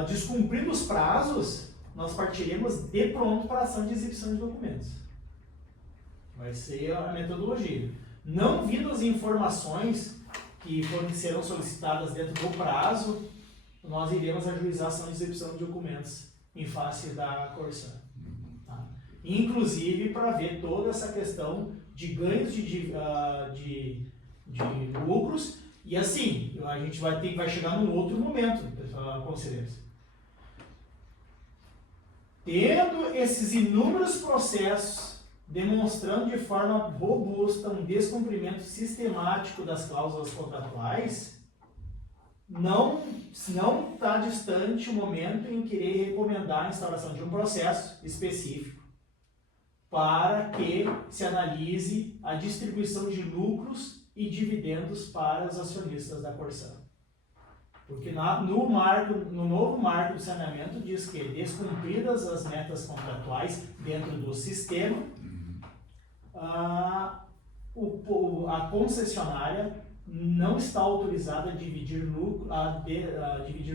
descumprindo os prazos, nós partiremos de pronto para a ação de exibição de documentos. Vai ser a metodologia. Não vindo as informações que serão solicitadas dentro do prazo, nós iremos ajuizar a ação de exibição de documentos em face da Corsã. Tá? Inclusive para ver toda essa questão de ganhos de lucros. E assim, a gente vai chegar num outro momento, conselheiros. Tendo esses inúmeros processos demonstrando de forma robusta um descumprimento sistemático das cláusulas contratuais, não está distante o momento em querer recomendar a instauração de um processo específico para que se analise a distribuição de lucros e dividendos para os acionistas da Corsã. Porque no novo marco do saneamento diz que, descumpridas as metas contratuais dentro do sistema, a concessionária não está autorizada a dividir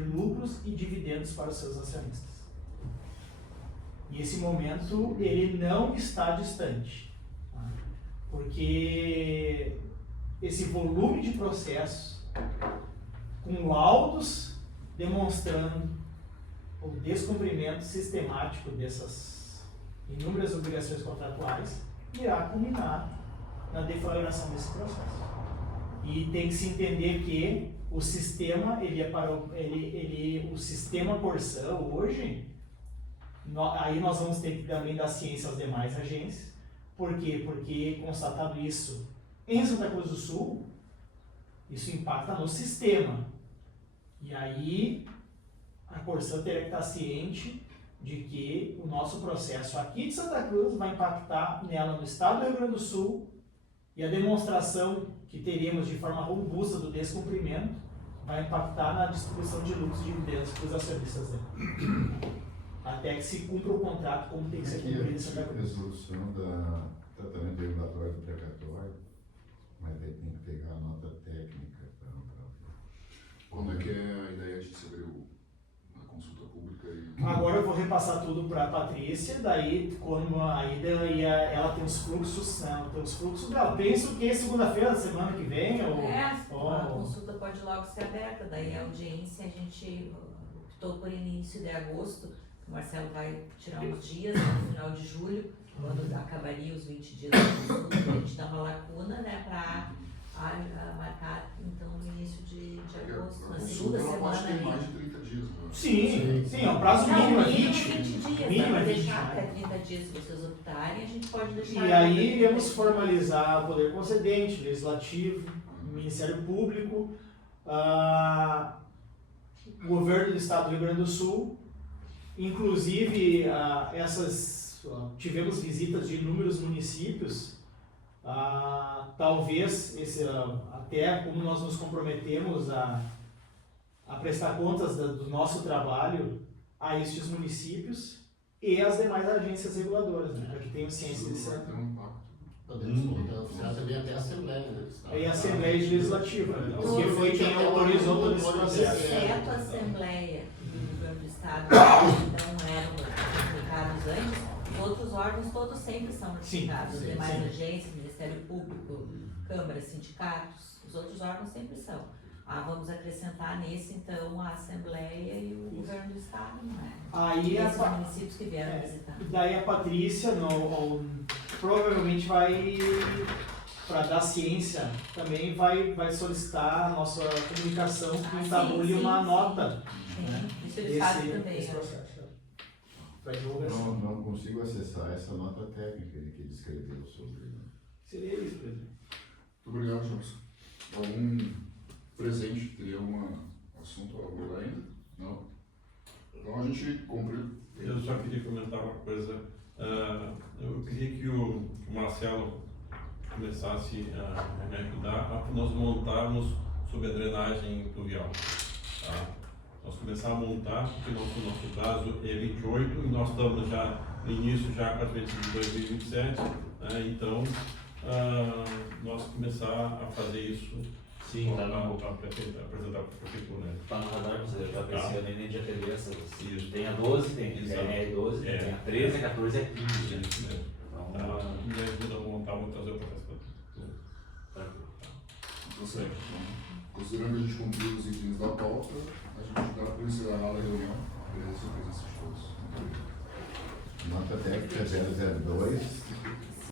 lucros e dividendos para os seus acionistas. E esse momento ele não está distante, tá? Porque esse volume de processos com laudos demonstrando o descumprimento sistemático dessas inúmeras obrigações contratuais irá culminar na deflagração desse processo. E tem que se entender que o sistema, o sistema Corsã hoje, aí nós vamos ter que também dar ciência às demais agências. Por quê? Porque, constatado isso em Santa Cruz do Sul, isso impacta no sistema. E aí a Corsã terá que estar ciente de que o nosso processo aqui de Santa Cruz vai impactar nela no estado do Rio Grande do Sul, e a demonstração que teremos de forma robusta do descumprimento vai impactar na distribuição de lucros e dividendos para os acionistas dela. Até que se cumpra o contrato como tem que ser cumprido em Santa Cruz. Resolução do tratamento regulatório do precatório, mas aí tem que pegar a nota técnica para Quando é que é a ideia de receber a consulta pública? Agora eu vou repassar tudo para a Patrícia, daí ela tem os fluxos, dela. Penso que segunda-feira da semana que vem, a consulta pode logo ser aberta, daí a audiência a gente optou por início de agosto, o Marcelo vai tirar uns dias no final de julho, quando acabaria os 20 dias da consulta, a gente dá uma lacuna, né, para marcar então no início de agosto, na segunda semana. Tem mais de 30 dias. Né? Sim, é um prazo mínimo, é 20. 20 dias, Mínimo dá é para 20. deixar até 30 dias se vocês optarem, a gente pode deixar. E aí iremos formalizar o Poder Concedente, Legislativo, Ministério Público, o Governo do Estado do Rio Grande do Sul. Inclusive, tivemos visitas de inúmeros municípios. Talvez, até como nós nos comprometemos a prestar contas do nosso trabalho a estes municípios e as demais agências reguladoras, né, para que tenham ciência desse impacto. Podemos oficiar também até a Assembleia, né? E a Assembleia Legislativa, né, porque foi quem autorizou todo esse processo. Exceto a Assembleia do Governo do Estado, que não eram notificados antes, outros órgãos todos sempre são notificados, as demais agências, Ministério Público, Câmara, sindicatos, os outros órgãos sempre são. Vamos acrescentar nesse, então, a Assembleia e o Governo do Estado, não é? Aí esses municípios que vieram visitar. Daí a Patrícia provavelmente vai, para dar ciência, também vai solicitar a nossa comunicação que entabule uma nota. Sim, isso eles fazem também. Desse processo. Para divulgação. Não consigo acessar essa nota técnica que descreveu sobre. Seria isso, presidente. Muito obrigado, Johnson. Algum presente teria um assunto a abordar ainda? Não? Então a gente cumpriu. Eu só queria comentar uma coisa. Eu queria que o Marcelo começasse a me ajudar a nós montarmos sobre a drenagem pluvial. Tá? Nós começamos a montar, porque nosso prazo é 28 e nós estamos já no início, já praticamente de 2027, né? Então nós começar a fazer isso. Sim, para apresentar para a prefeitura. Está no radar, você já pensou nem dia TV, isso. Tem a 12, tem a 12, tem a 13, a 14 e a 15. Me ajuda a montar, vou trazer o processo para tu. Então, certo. Considerando que a gente cumpriu os itens da pauta, a gente dá para encerrar a reunião. Agradeço a presença de todos. Muito obrigado. Nota técnica 002.